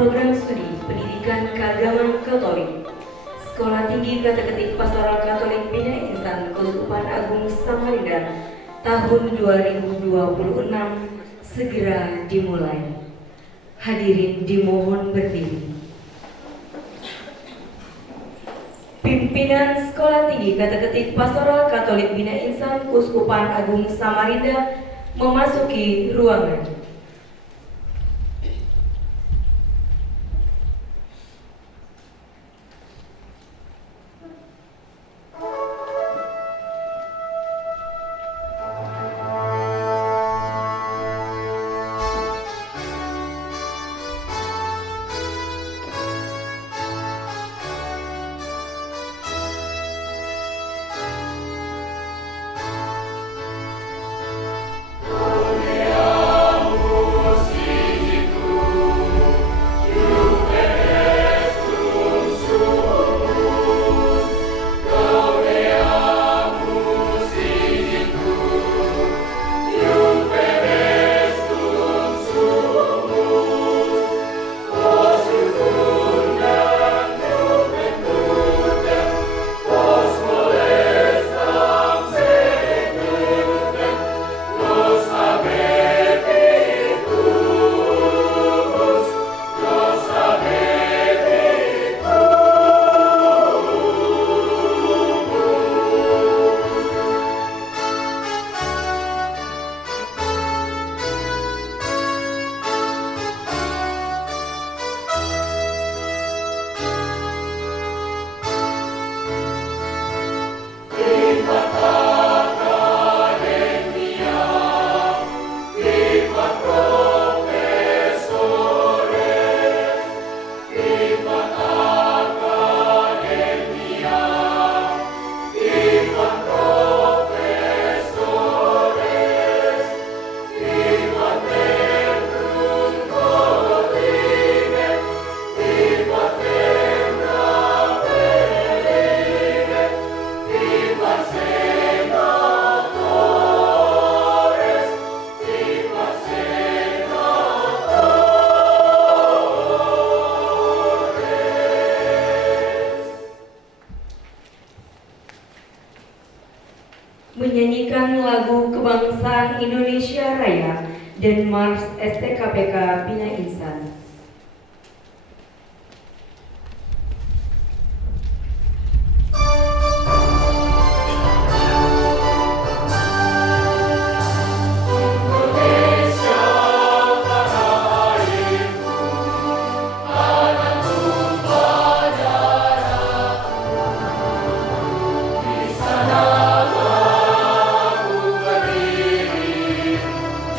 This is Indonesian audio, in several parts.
Program Studi Pendidikan Keagamaan Katolik Sekolah Tinggi Kata-Ketik Pastoral Katolik Bina Insan Keuskupan Agung Samarinda tahun 2026 segera dimulai. Hadirin dimohon berdiri. Pimpinan Sekolah Tinggi Kata-Ketik Pastoral Katolik Bina Insan Keuskupan Agung Samarinda memasuki ruangan. Menyanyikan lagu Kebangsaan Indonesia Raya dan Mars STKPK Bina Insan.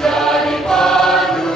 Jadi pandu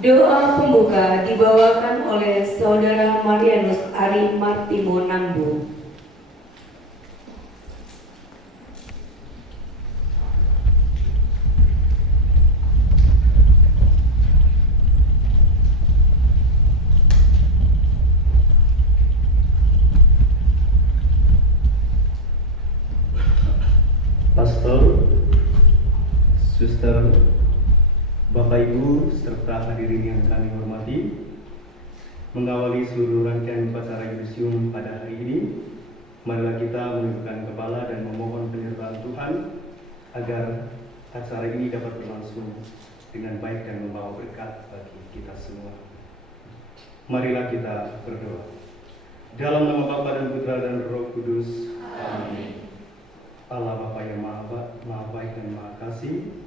Doa pembuka dibawakan oleh Saudara Marianus Ari Martimo Nambu. Pastor, Suster, Bapak Ibu, serta hadirin yang kami hormati, mengawali seluruh rangkaian upacara Yudisium pada hari ini, marilah kita menundukkan kepala dan memohon penyertaan Tuhan agar acara ini dapat berlangsung dengan baik dan membawa berkat bagi kita semua. Marilah kita berdoa. Dalam nama Bapa dan Putra dan Roh Kudus. Amin. Allah Bapa yang Maha Baik dan Maha Kasih,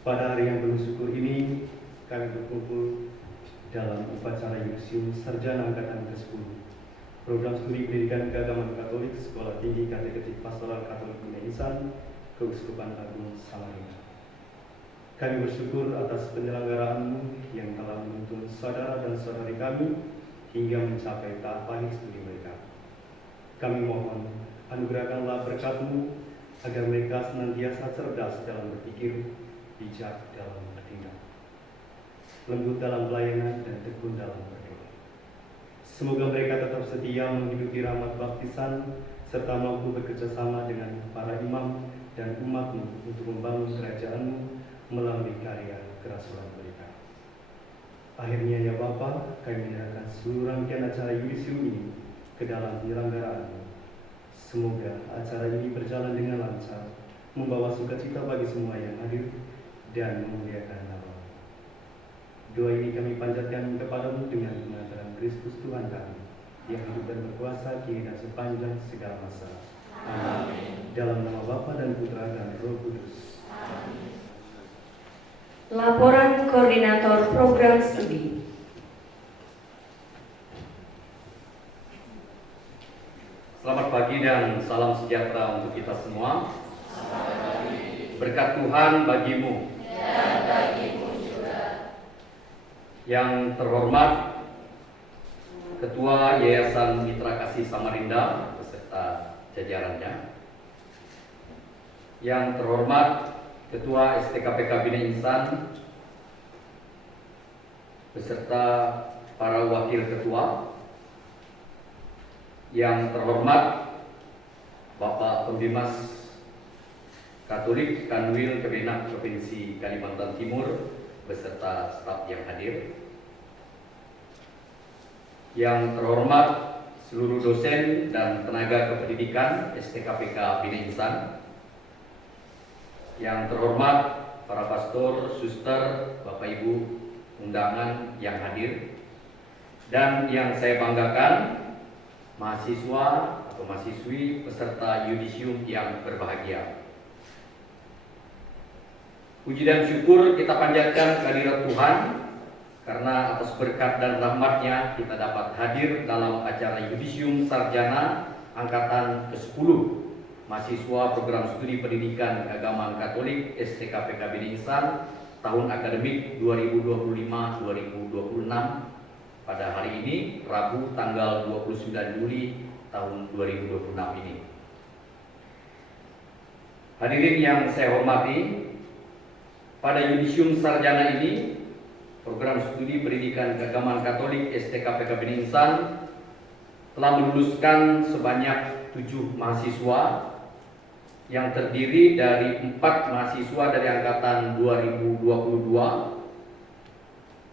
pada hari yang penuh syukur ini kami berkumpul dalam upacara Yudisium Sarjana Angkatan ke-10 Program Studi Pendidikan Keagamaan Katolik Sekolah Tinggi Kateketik Pastoral Katolik Indonesia Keuskupan Agung Samarinda. Kami bersyukur atas penyelenggaraanmu yang telah menuntun saudara dan saudari kami hingga mencapai tahap akhir studi mereka. Kami mohon anugerahkanlah berkat-Mu agar mereka senantiasa cerdas dalam berpikir, bijak dalam bertindak, lembut dalam pelayanan, dan tekun dalam berdoa. Semoga mereka tetap setia menghidupi rahmat baptisan serta mampu bekerjasama dengan para imam dan umat-Mu untuk membangun kerajaan-Mu melalui karya kerasulan mereka. Akhirnya ya Bapa, kami menyerahkan seluruh rangkaian acara Yudisium ini ke dalam penyelenggaraan-Mu. Semoga acara ini berjalan dengan lancar, membawa sukacita bagi semua yang hadir dan memuliakan nama-Mu. Doa ini kami panjatkan kepada-Mu dengan pengantaran Kristus Tuhan kami, yang hidup dan berkuasa kini dan sepanjang segala masa. Amin. Dalam nama Bapa dan Putra dan Roh Kudus. Amin. Laporan Koordinator Program Studi. Selamat pagi dan salam sejahtera untuk kita semua. Berkat Tuhan bagimu dan bagimu juga. Yang terhormat Ketua Yayasan Mitra Kasih Samarinda beserta jajarannya, yang terhormat Ketua STKPK Bina Insan beserta para wakil ketua, yang terhormat Bapak Pembimas Katolik Kanwil Kemenak Provinsi Kalimantan Timur beserta staf yang hadir, yang terhormat seluruh dosen dan tenaga kependidikan STKPK Bina Insan, yang terhormat para pastor, suster, Bapak Ibu undangan yang hadir, dan yang saya banggakan mahasiswa atau mahasiswi peserta Yudisium yang berbahagia. Puji dan syukur kita panjatkan kehadirat Tuhan karena atas berkat dan rahmat-Nya kita dapat hadir dalam acara Yudisium Sarjana Angkatan ke-10 mahasiswa Program Studi Pendidikan Keagamaan Katolik STKPK Bina Insan tahun akademik 2025-2026 pada hari ini, Rabu tanggal 29 Juli tahun 2026 ini. Hadirin yang saya hormati, pada Yudisium Sarjana ini, Program Studi Pendidikan Keagamaan Katolik STKPK Bina Insan telah meluluskan sebanyak 7 mahasiswa yang terdiri dari 4 mahasiswa dari Angkatan 2022,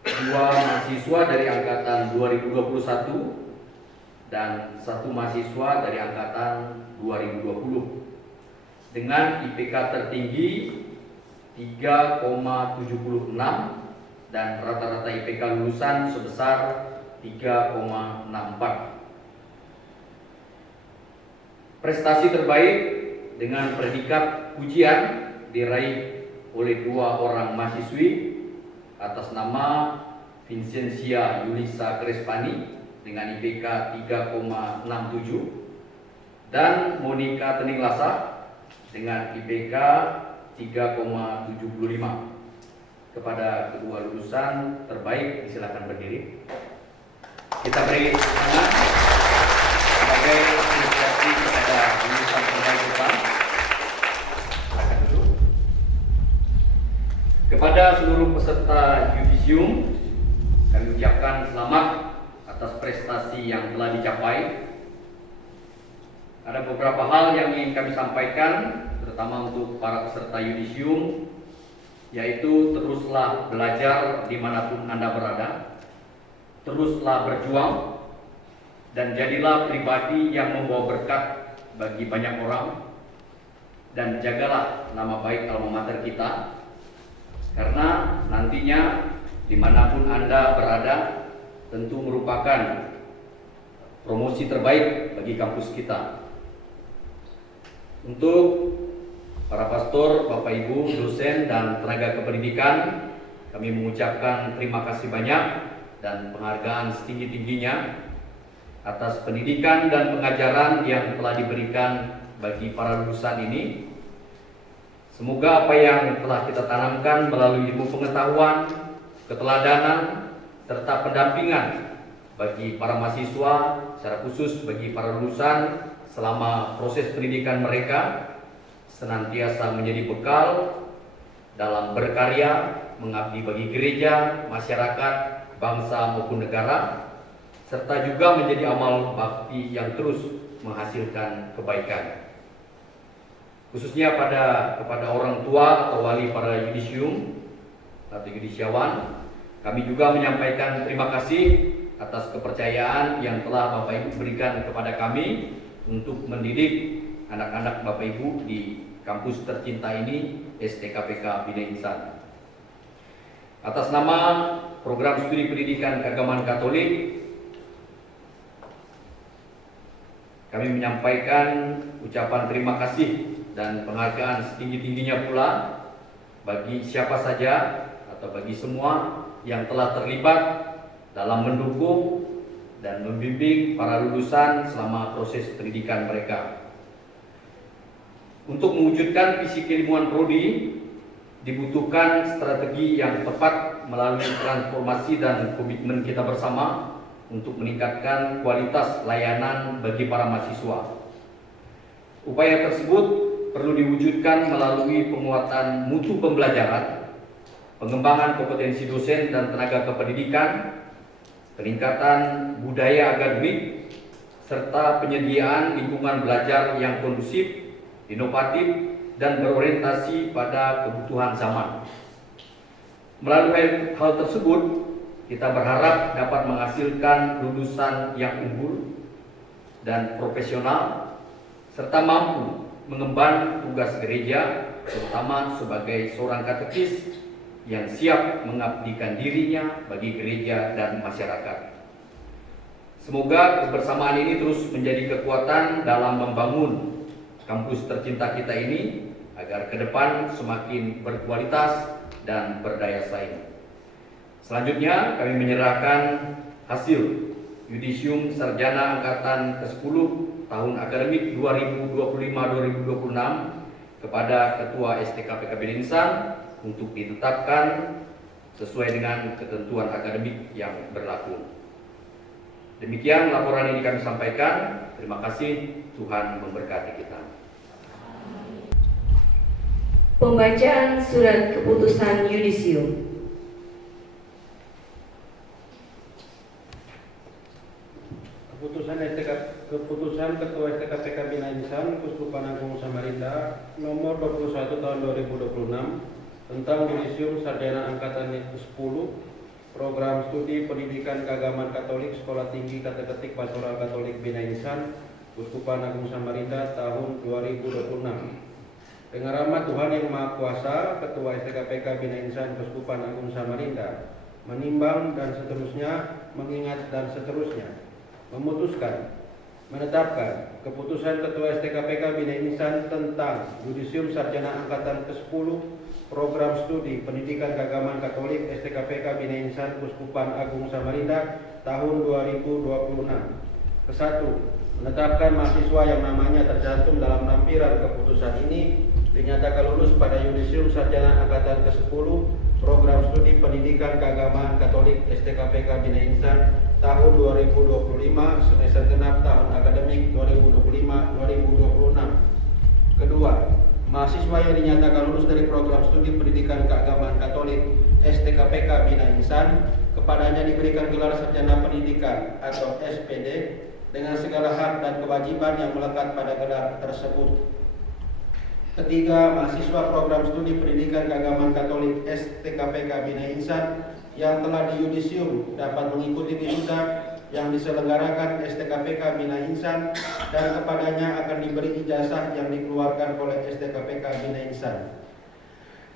2 mahasiswa dari Angkatan 2021, dan 1 mahasiswa dari Angkatan 2020 dengan IPK tertinggi 3,76 dan rata-rata IPK lulusan sebesar 3,64. Prestasi terbaik dengan predikat pujian diraih oleh 2 orang mahasiswi atas nama Vincentia Yulisa Crespani dengan IPK 3,67 dan Monica Teninglasa dengan IPK 3,75. kepada kedua lulusan terbaik, silakan berdiri. Kita beri tangan sebagai apresiasi kepada lulusan terbaik kita. Silakan dulu. Kepada seluruh peserta yudisium, kami ucapkan selamat atas prestasi yang telah dicapai. Ada beberapa hal yang ingin kami sampaikan, terutama untuk para peserta yudisium, yaitu teruslah belajar dimanapun Anda berada, teruslah berjuang, dan jadilah pribadi yang membawa berkat bagi banyak orang, dan jagalah nama baik alma mater kita, karena nantinya dimanapun Anda berada tentu merupakan promosi terbaik bagi kampus kita. Untuk para pastor, Bapak Ibu, dosen, dan tenaga kependidikan, kami mengucapkan terima kasih banyak dan penghargaan setinggi-tingginya atas pendidikan dan pengajaran yang telah diberikan bagi para lulusan ini. Semoga apa yang telah kita tanamkan melalui ilmu pengetahuan, keteladanan, serta pendampingan bagi para mahasiswa, secara khusus bagi para lulusan selama proses pendidikan mereka, senantiasa menjadi bekal dalam berkarya, mengabdi bagi gereja, masyarakat, bangsa maupun negara, serta juga menjadi amal bakti yang terus menghasilkan kebaikan. Khususnya kepada orang tua atau wali para yudisium atau yudisiawan, kami juga menyampaikan terima kasih atas kepercayaan yang telah Bapak Ibu berikan kepada kami untuk mendidik anak-anak Bapak Ibu di kampus tercinta ini, STKPK Bina Insan. Atas nama Program Studi Pendidikan Keagamaan Katolik, kami menyampaikan ucapan terima kasih dan penghargaan setinggi-tingginya pula bagi siapa saja atau bagi semua yang telah terlibat dalam mendukung dan membimbing para lulusan selama proses pendidikan mereka. Untuk mewujudkan visi keilmuan prodi, dibutuhkan strategi yang tepat melalui transformasi dan komitmen kita bersama untuk meningkatkan kualitas layanan bagi para mahasiswa. Upaya tersebut perlu diwujudkan melalui penguatan mutu pembelajaran, pengembangan kompetensi dosen dan tenaga kependidikan, peningkatan budaya akademik, serta penyediaan lingkungan belajar yang kondusif, inovatif, dan berorientasi pada kebutuhan zaman. Melalui hal tersebut, kita berharap dapat menghasilkan lulusan yang unggul dan profesional, serta mampu mengemban tugas gereja, terutama sebagai seorang katekis yang siap mengabdikan dirinya bagi gereja dan masyarakat. Semoga kebersamaan ini terus menjadi kekuatan dalam membangun kampus tercinta kita ini agar ke depan semakin berkualitas dan berdaya saing. Selanjutnya kami menyerahkan hasil yudisium sarjana angkatan ke-10 tahun akademik 2025-2026 kepada Ketua STKPK Bina Insan untuk ditetapkan sesuai dengan ketentuan akademik yang berlaku. Demikian laporan ini kami sampaikan. Terima kasih, Tuhan memberkati kita. Pembacaan surat keputusan yudisium. Keputusan Ketua STKPK Bina Insan Kuskupan Agung Samarinda nomor 21 tahun 2026 tentang yudisium sarjana angkatan ke-10 Program Studi Pendidikan Keagamaan Katolik Sekolah Tinggi Kateketik Pastoral Katolik Bina Insan Kuskupan Agung Samarinda tahun 2026. Dengan rahmat Tuhan Yang Maha Kuasa, Ketua STKPK Bina Insan Kuskupan Agung Samarinda menimbang dan seterusnya, mengingat dan seterusnya, memutuskan, menetapkan keputusan Ketua STKPK Bina Insan tentang yudisium sarjana angkatan ke-10 Program Studi Pendidikan Keagamaan Katolik STKPK Bina Insan Kuskupan Agung Samarinda tahun 2026. Ke-1, menetapkan mahasiswa yang namanya tercantum dalam lampiran keputusan ini dinyatakan lulus pada yudisium sarjana angkatan ke-10 Program Studi Pendidikan Keagamaan Katolik STKPK Bina Insan tahun 2025 semester genap tahun akademik 2025-2026. Kedua, mahasiswa yang dinyatakan lulus dari program studi pendidikan keagamaan Katolik STKPK Bina Insan, kepadanya diberikan gelar sarjana pendidikan atau SPD dengan segala hak dan kewajiban yang melekat pada gelar tersebut. Ketiga, mahasiswa program studi pendidikan keagamaan Katolik STKPK Bina Insan yang telah diyudisium dapat mengikuti wisuda yang diselenggarakan STKPK Bina Insan dan kepadanya akan diberi ijazah yang dikeluarkan oleh STKPK Bina Insan.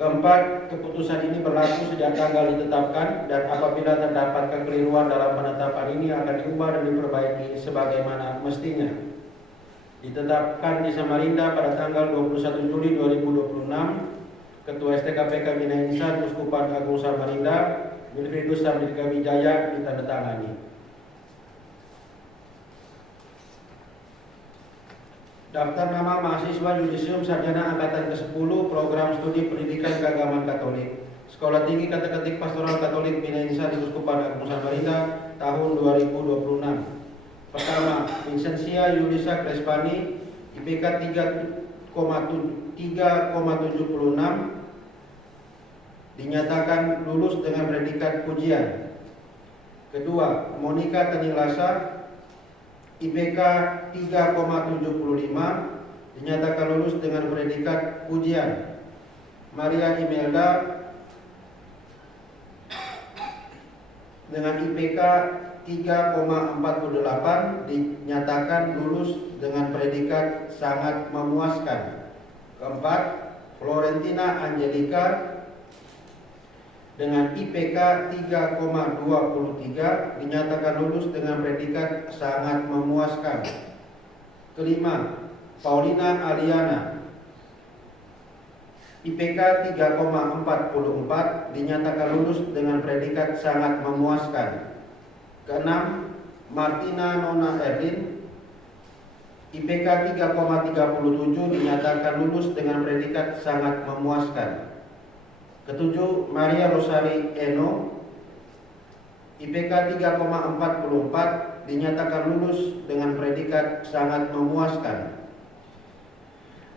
Keempat, keputusan ini berlaku sejak tanggal ditetapkan dan apabila terdapat kekeliruan dalam penetapan ini akan diubah dan diperbaiki sebagaimana mestinya. Ditetapkan di Samarinda pada tanggal 21 Juli 2026, Ketua STKPK Bina Insan Uskupan Agung Samarinda, Wilfridus Sabdika Wijaya ditandatangani. Daftar nama mahasiswa yudisium sarjana angkatan ke-10 program studi pendidikan keagamaan Katolik Sekolah Tinggi Kateketik Pastoral Katolik Bina Insan Uskupan Agung Samarinda tahun 2026. Pertama, Vincentia Yulisa Crespani, IPK 3,76, dinyatakan lulus dengan predikat pujian. Kedua, Monica Tanilasa, IPK 3,75, dinyatakan lulus dengan predikat pujian. Maria Imelda dengan IPK 3,48 dinyatakan lulus dengan predikat sangat memuaskan. Keempat, Florentina Angelika dengan IPK 3,23 dinyatakan lulus dengan predikat sangat memuaskan. Kelima, Paulina Aliana, IPK 3,44 dinyatakan lulus dengan predikat sangat memuaskan. Keenam, Martina Nona Erlin, IPK 3,37 dinyatakan lulus dengan predikat sangat memuaskan. Ketujuh, Maria Rosari Eno, IPK 3,44 dinyatakan lulus dengan predikat sangat memuaskan.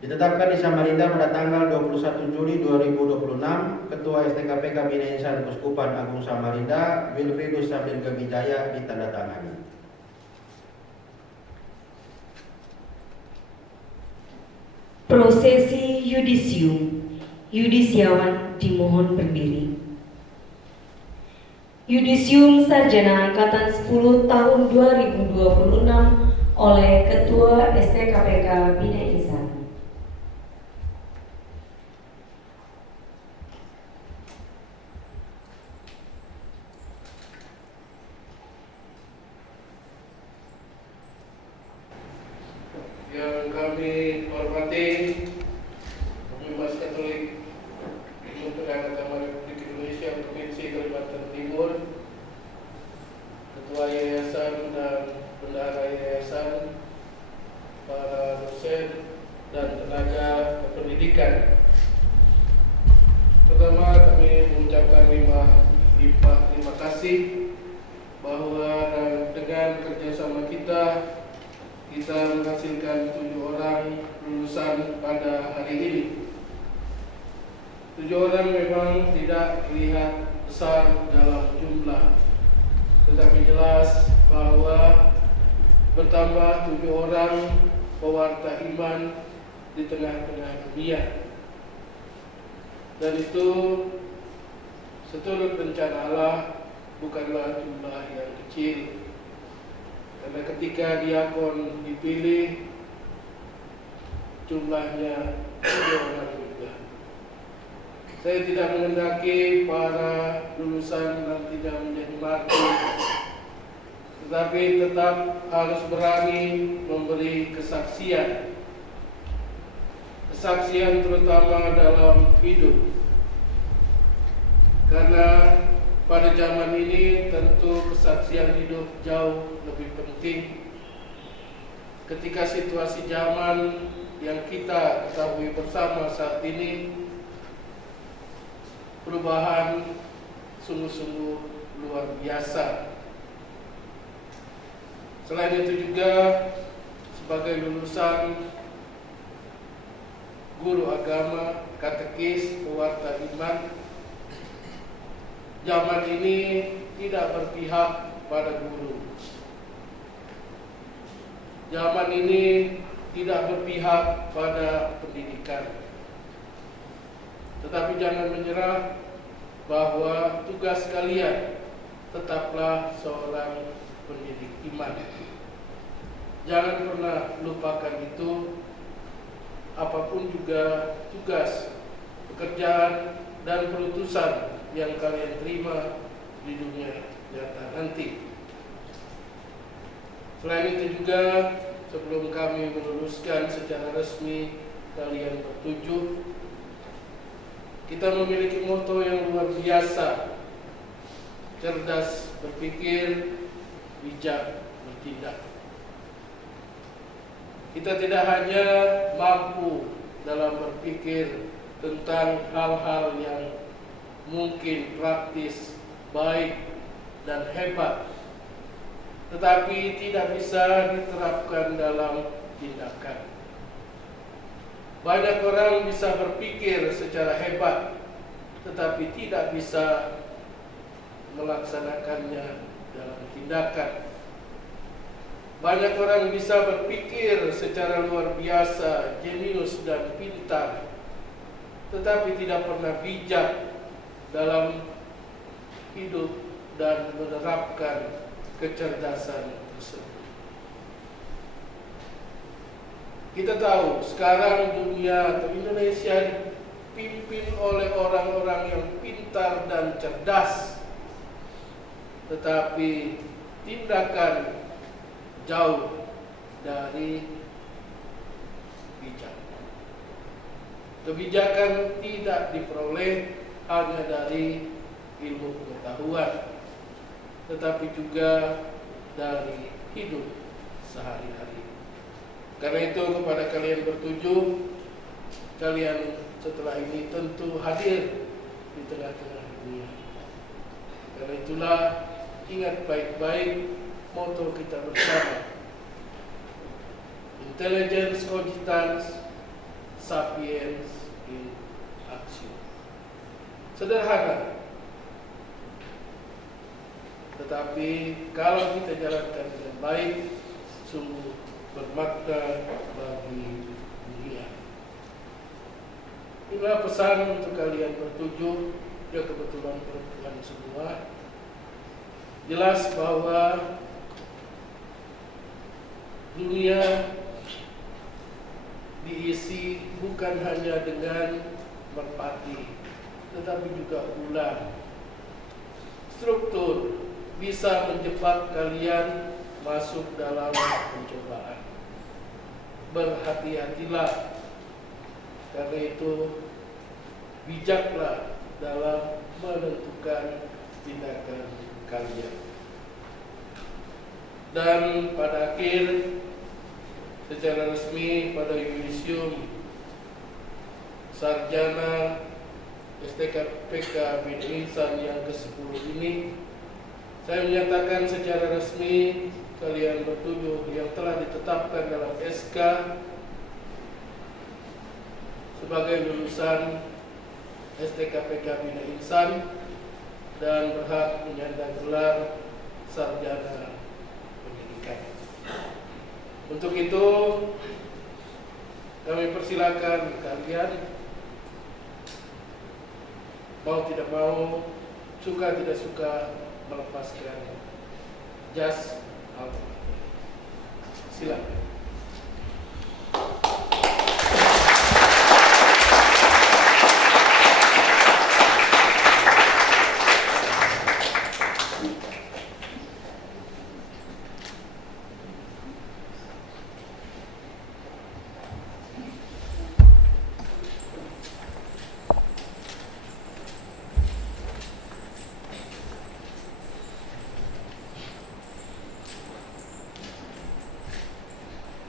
Ditetapkan di Samarinda pada tanggal 21 Juli 2026, Ketua STKPK Bina Insan Uskupan Agung Samarinda, Wilfridus Sabdika Wijaya ditandatangani. Prosesi yudisium. Yudisiawan dimohon berdiri. Yudisium Sarjana Angkatan 10 tahun 2026 oleh Ketua STKPK Bina Insan. Yang kami hormati Humas Katolik Kementerian Agama Republik Indonesia Provinsi Kalimantan Timur, Ketua Yayasan dan Bendahara Yayasan, para dosen dan tenaga pendidikan. Pertama, kami mengucapkan terima kasih bahwa dengan kerjasama kita menghasilkan 7 orang lulusan pada hari ini. 7 orang memang tidak terlihat besar dalam jumlah, tetapi jelas bahwa bertambah 7 orang pewarta iman di tengah-tengah dunia, dan itu seturut rencana Allah, bukanlah jumlah yang kecil. Karena ketika diakon dipilih, jumlahnya 7 orang juga. Saya tidak menghendaki para lulusan nantinya menjadi martir, tetapi tetap harus berani memberi kesaksian. Kesaksian terutama dalam hidup. Karena pada zaman ini tentu kesaksian hidup jauh lebih penting. Ketika situasi zaman yang kita ketahui bersama saat ini perubahan sungguh-sungguh luar biasa. Selain itu juga sebagai lulusan guru agama, katekis, pewarta iman, zaman ini tidak berpihak pada guru. Zaman ini tidak berpihak pada pendidikan. Tetapi jangan menyerah bahwa tugas kalian tetaplah seorang pendidik iman. Jangan pernah lupakan itu. Apapun juga tugas, pekerjaan, dan perutusan yang kalian terima di dunia nyata nanti. Selain itu juga, sebelum kami meluluskan secara resmi kalian bertujuh, kita memiliki moto yang luar biasa: cerdas berpikir, bijak bertindak. Kita tidak hanya mampu dalam berpikir tentang hal-hal yang mungkin praktis, baik, dan hebat, tetapi tidak bisa diterapkan dalam tindakan. Banyak orang bisa berpikir secara hebat, tetapi tidak bisa melaksanakannya dalam tindakan. Banyak orang bisa berpikir secara luar biasa, jenius dan pintar, tetapi tidak pernah bijak dalam hidup dan menerapkan kecerdasan tersebut. Kita tahu sekarang dunia atau Indonesia dipimpin oleh orang-orang yang pintar dan cerdas, tetapi tindakan jauh dari bijak. Kebijakan tidak diperoleh hanya dari ilmu pengetahuan, tetapi juga dari hidup sehari-hari. Karena itu kepada kalian bertujuh, kalian setelah ini tentu hadir di tengah-tengah dunia. Karena itulah ingat baik-baik moto kita bersama: Intelligence Cogitans, Sapiens in Action. Sederhana, tetapi kalau kita jalankan dengan baik, sungguh bermakna bagi dunia. Inilah pesan untuk kalian bertujuh, ya kebetulan perempuan semua. Jelas bahwa dunia diisi bukan hanya dengan merpati, tetapi juga ular. Struktur bisa menjebak kalian masuk dalam pencobaan. Berhati-hatilah, karena itu bijaklah dalam menentukan tindakan kalian. Dan pada akhir, secara resmi pada yudisium sarjana STKPK Bina Insan yang ke-10 ini, saya menyatakan secara resmi kalian bertujuh yang telah ditetapkan dalam SK sebagai lulusan STKPK Bina Insan dan berhak menyandang gelar sarjana pendidikan. Untuk itu, kami persilakan kalian, mau tidak mau, suka tidak suka, melepaskan jas al-fatihah. Silakan.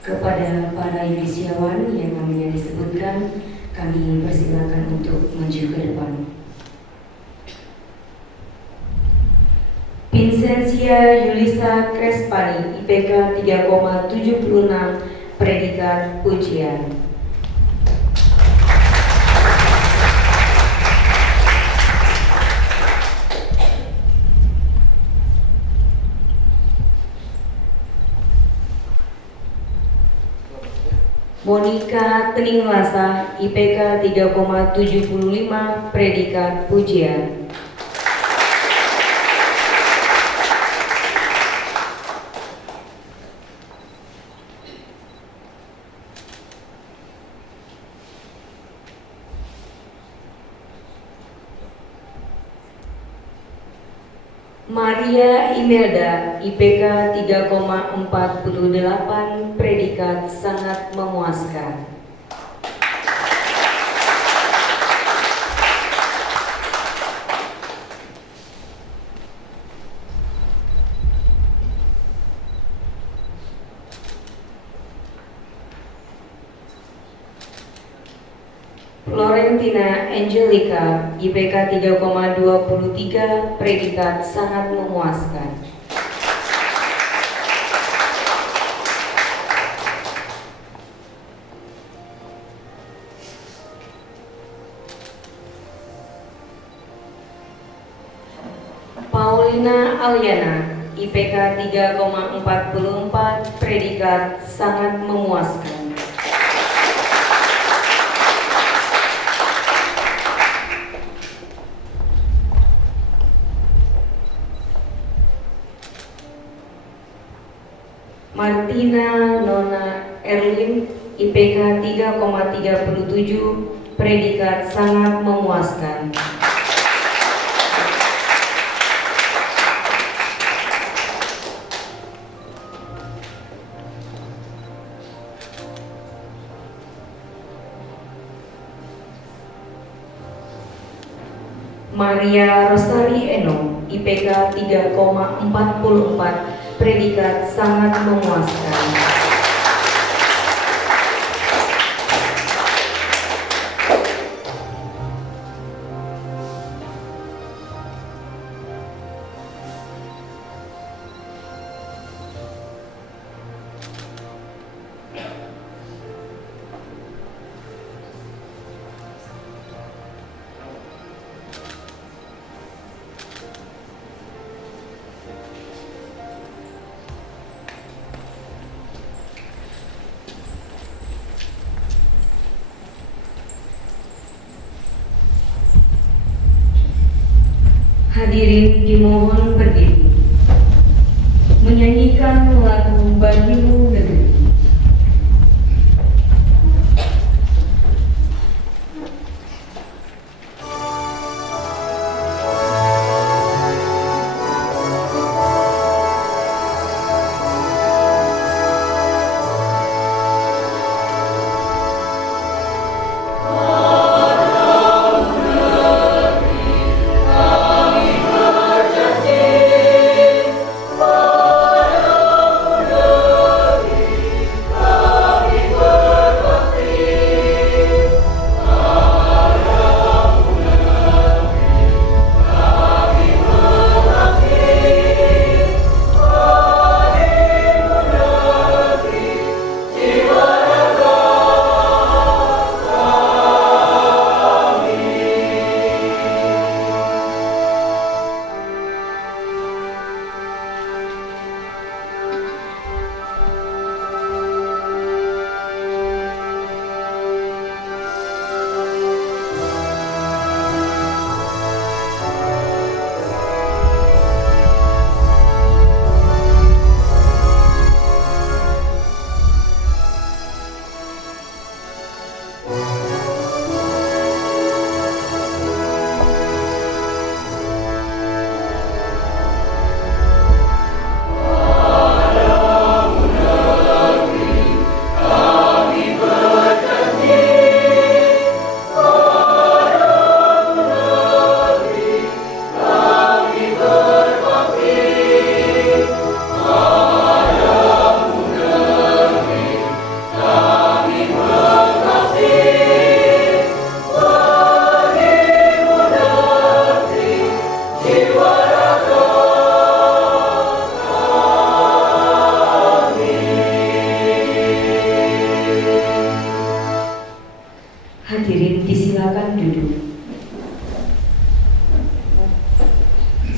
Kepada para yudisiawan yang namanya disebutkan, kami persilakan untuk maju ke depan. Vincentia Yulisa Crespani, IPK 3,76, predikat pujian. Monica Teninglasa, IPK 3,75, predikat pujian. Maria Imelda, IPK 3,48, predikat sangat memuaskan. Florentina Angelica, IPK 3,23, predikat sangat memuaskan. Paulina Aliana, IPK 3,44, predikat sangat memuaskan. Martina Nona Erlin, IPK 3,37, predikat sangat memuaskan. Maria Rosari Eno, IPK 3,44, predikat sangat memuaskan. Hadirin dimohon berdiri, menyanyikan lagu Bagimu Negeri. Berjanji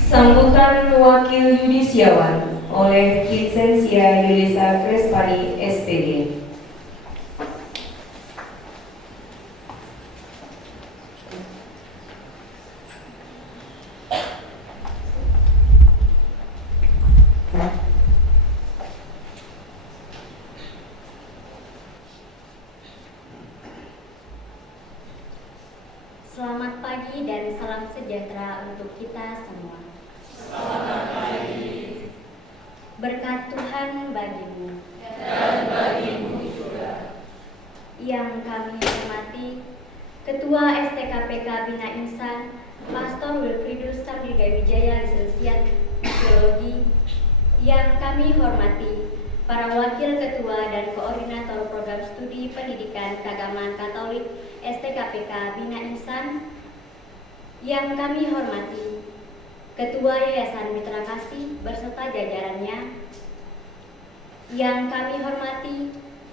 Sambutan Wakil Yudisiawan oleh Kinsensia Yulisa Crespani, SPG. Selamat pagi dan salam sejahtera untuk kita semua. Selamat pagi. Berkat Tuhan bagimu Dan bagimu juga. yang kami hormati Ketua STKPK Bina Insan, Pastor Wilfridus Samdrigawijaya, Lisensiat Teologi. Yang kami hormati para Wakil Ketua dan Koordinator Program Studi Pendidikan Keagamaan Katolik STKPK Bina Insan. Yang kami hormati Ketua Yayasan Mitra Kasih beserta jajarannya. Yang kami hormati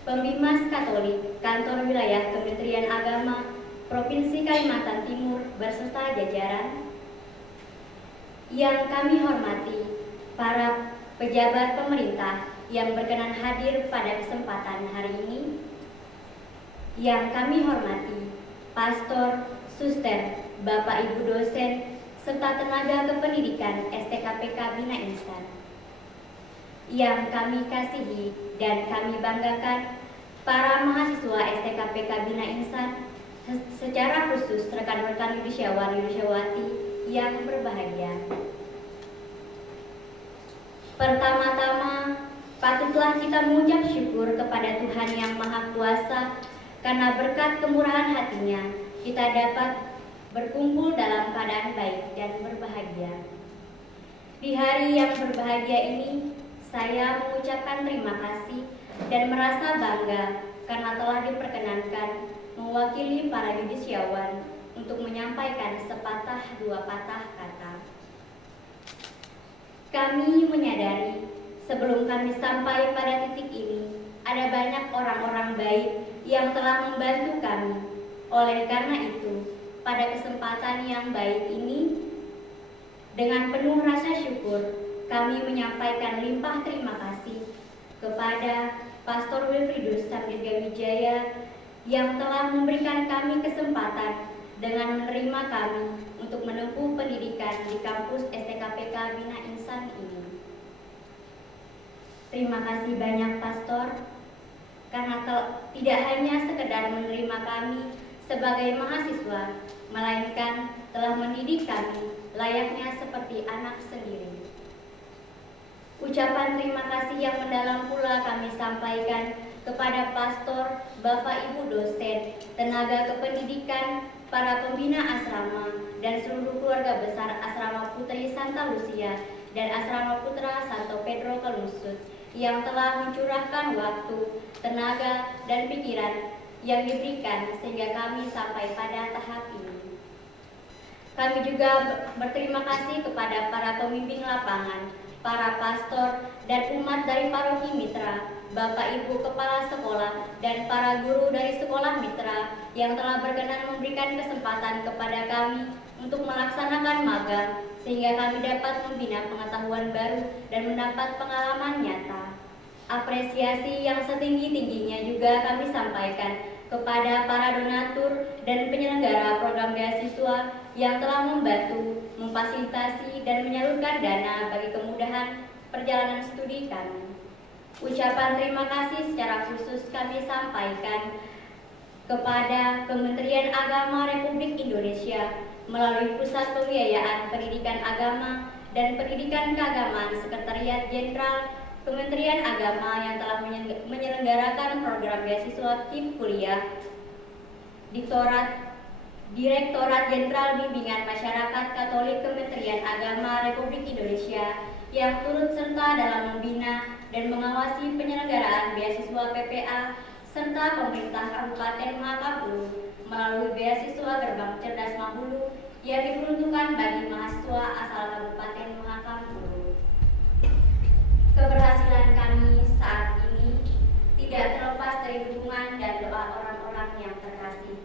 Pembimas Katolik Kantor Wilayah Kementerian Agama Provinsi Kalimantan Timur beserta jajaran. Yang kami hormati para pejabat pemerintah yang berkenan hadir pada kesempatan hari ini. Yang kami hormati Pastor, Suster, Bapak Ibu dosen, serta tenaga kependidikan STKPK Bina Insan. Yang kami kasihi dan kami banggakan para mahasiswa STKPK Bina Insan, secara khusus rekan-rekan Yudisiawan Yudisiawati yang berbahagia. Pertama-tama, patutlah kita mengucap syukur kepada Tuhan Yang Maha Kuasa karena berkat kemurahan hatinya kita dapat berkumpul dalam keadaan baik dan berbahagia. Di hari yang berbahagia ini, saya mengucapkan terima kasih dan merasa bangga karena telah diperkenankan mewakili para yudisiawan untuk menyampaikan sepatah dua patah kata. Kami menyadari sebelum kami sampai pada titik ini, ada banyak orang-orang baik yang telah membantu kami. Oleh karena itu, pada kesempatan yang baik ini, dengan penuh rasa syukur, kami menyampaikan limpah terima kasih kepada Pastor Wilfridus Samdrigawijaya yang telah memberikan kami kesempatan dengan menerima kami untuk menempuh pendidikan di kampus STKPK Bina Insan ini. Terima kasih banyak Pastor, karena tidak hanya sekedar menerima kami sebagai mahasiswa, melainkan telah mendidik kami layaknya seperti anak sendiri. Ucapan terima kasih yang mendalam pula kami sampaikan kepada Pastor, Bapak Ibu dosen, tenaga kependidikan, para pembina asrama, dan seluruh keluarga besar Asrama Putri Santa Lucia dan Asrama Putra Santo Pedro Kelusut yang telah mencurahkan waktu, tenaga, dan pikiran yang diberikan sehingga kami sampai pada tahap ini. Kami juga berterima kasih kepada para pembimbing lapangan, para pastor, dan umat dari paroki mitra, Bapak Ibu Kepala Sekolah, dan para guru dari sekolah mitra yang telah berkenan memberikan kesempatan kepada kami untuk melaksanakan magang sehingga kami dapat membina pengetahuan baru dan mendapat pengalaman nyata. Apresiasi yang setinggi-tingginya juga kami sampaikan kepada para donatur dan penyelenggara program beasiswa yang telah membantu, memfasilitasi, dan menyalurkan dana bagi kemudahan perjalanan studi kami. Ucapan terima kasih secara khusus kami sampaikan kepada Kementerian Agama Republik Indonesia melalui Pusat Pembiayaan Pendidikan Agama dan Pendidikan Keagamaan Sekretariat Jenderal Kementerian Agama yang telah menyelenggarakan program beasiswa KIP kuliah, Direktorat Jenderal Bimbingan Masyarakat Katolik Kementerian Agama Republik Indonesia yang turut serta dalam membina dan mengawasi penyelenggaraan beasiswa PPA serta pemerintah Kabupaten Mahakam melalui beasiswa Gerbang Cerdas Mahulu yang diperuntukkan bagi mahasiswa asal Kabupaten Mahakam. Keberhasilan kami saat ini tidak terlepas dari dukungan dan doa orang-orang yang terkasih.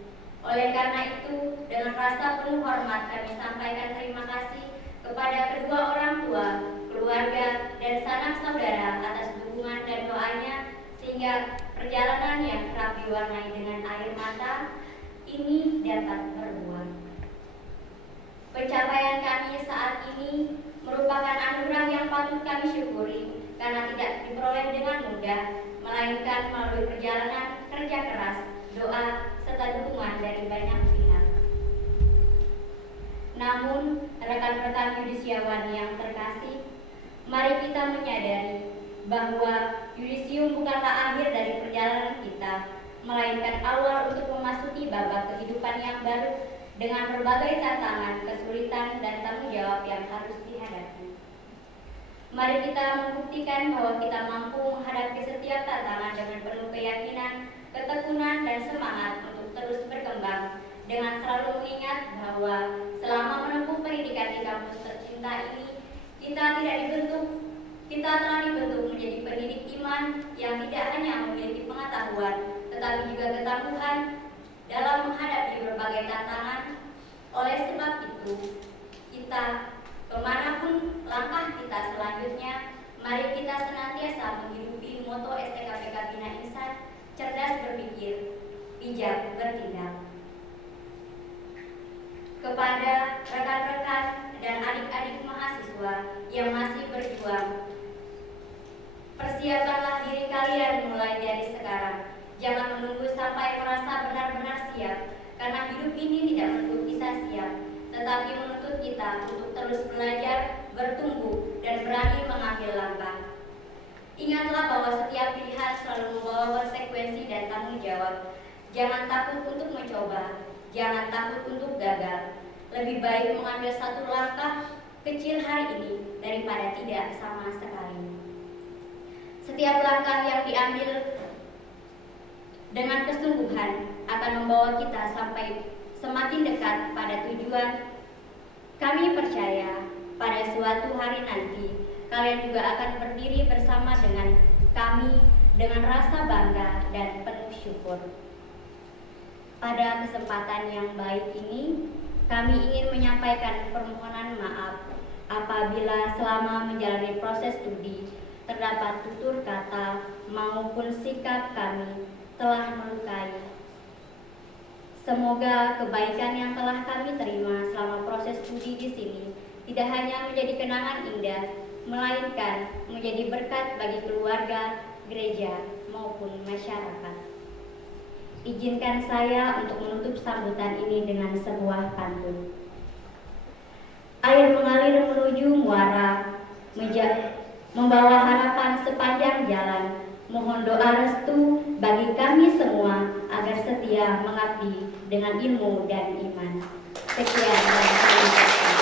Oleh karena itu, dengan rasa penuh hormat kami sampaikan terima kasih kepada kedua orang tua, keluarga, dan sanak saudara atas dukungan dan doanya sehingga perjalanan yang kerap diwarnai dengan air mata ini dapat berbuah. Pencapaian kami saat ini merupakan anugerah yang patut kami syukuri karena tidak diperoleh dengan mudah, melainkan melalui perjalanan kerja keras, doa, serta dukungan dari banyak pihak. Namun, rekan-rekan yudisiawan yang terkasih, mari kita menyadari bahwa yudisium bukanlah akhir dari perjalanan kita, melainkan awal untuk memasuki babak kehidupan yang baru dengan berbagai tantangan, kesulitan, dan tanggung jawab yang harus dihadapi. Mari kita membuktikan bahwa kita mampu menghadapi setiap tantangan dengan penuh keyakinan, ketekunan, dan semangat untuk terus berkembang, dengan selalu mengingat bahwa selama menempuh pendidikan di kampus tercinta ini, kita telah dibentuk menjadi pendidik iman yang tidak hanya memiliki pengetahuan, tetapi juga ketangguhan dalam menghadapi berbagai tantangan. Oleh sebab itu, kita kemanapun langkah kita selanjutnya, mari kita senantiasa menghidupi moto STKPK Bina Insan, cerdas berpikir, bijak bertindak. Kepada rekan-rekan dan adik-adik mahasiswa yang masih berjuang, persiapkanlah diri kalian mulai dari sekarang. Jangan menunggu sampai merasa benar-benar siap, karena hidup ini tidak menuntut kita siap, tetapi menuntut kita untuk terus belajar, bertumbuh, dan berani mengambil langkah. Ingatlah bahwa setiap pilihan selalu membawa konsekuensi dan tanggung jawab. Jangan takut untuk mencoba, jangan takut untuk gagal. Lebih baik mengambil satu langkah kecil hari ini daripada tidak sama sekali. Setiap langkah yang diambil dengan kesungguhan akan membawa kita sampai semakin dekat pada tujuan. Kami percaya pada suatu hari nanti kalian juga akan berdiri bersama dengan kami dengan rasa bangga dan penuh syukur. Pada kesempatan yang baik ini, kami ingin menyampaikan permohonan maaf apabila selama menjalani proses studi terdapat tutur kata maupun sikap kami telah melukai. Semoga kebaikan yang telah kami terima selama proses studi di sini tidak hanya menjadi kenangan indah, melainkan menjadi berkat bagi keluarga, gereja, maupun masyarakat. Izinkan saya untuk menutup sambutan ini dengan sebuah pantun. Air mengalir menuju muara, membawa harapan sepanjang jalan. Mohon doa restu bagi kami semua agar setia mengabdi dengan ilmu dan iman. Sekian dan terima kasih.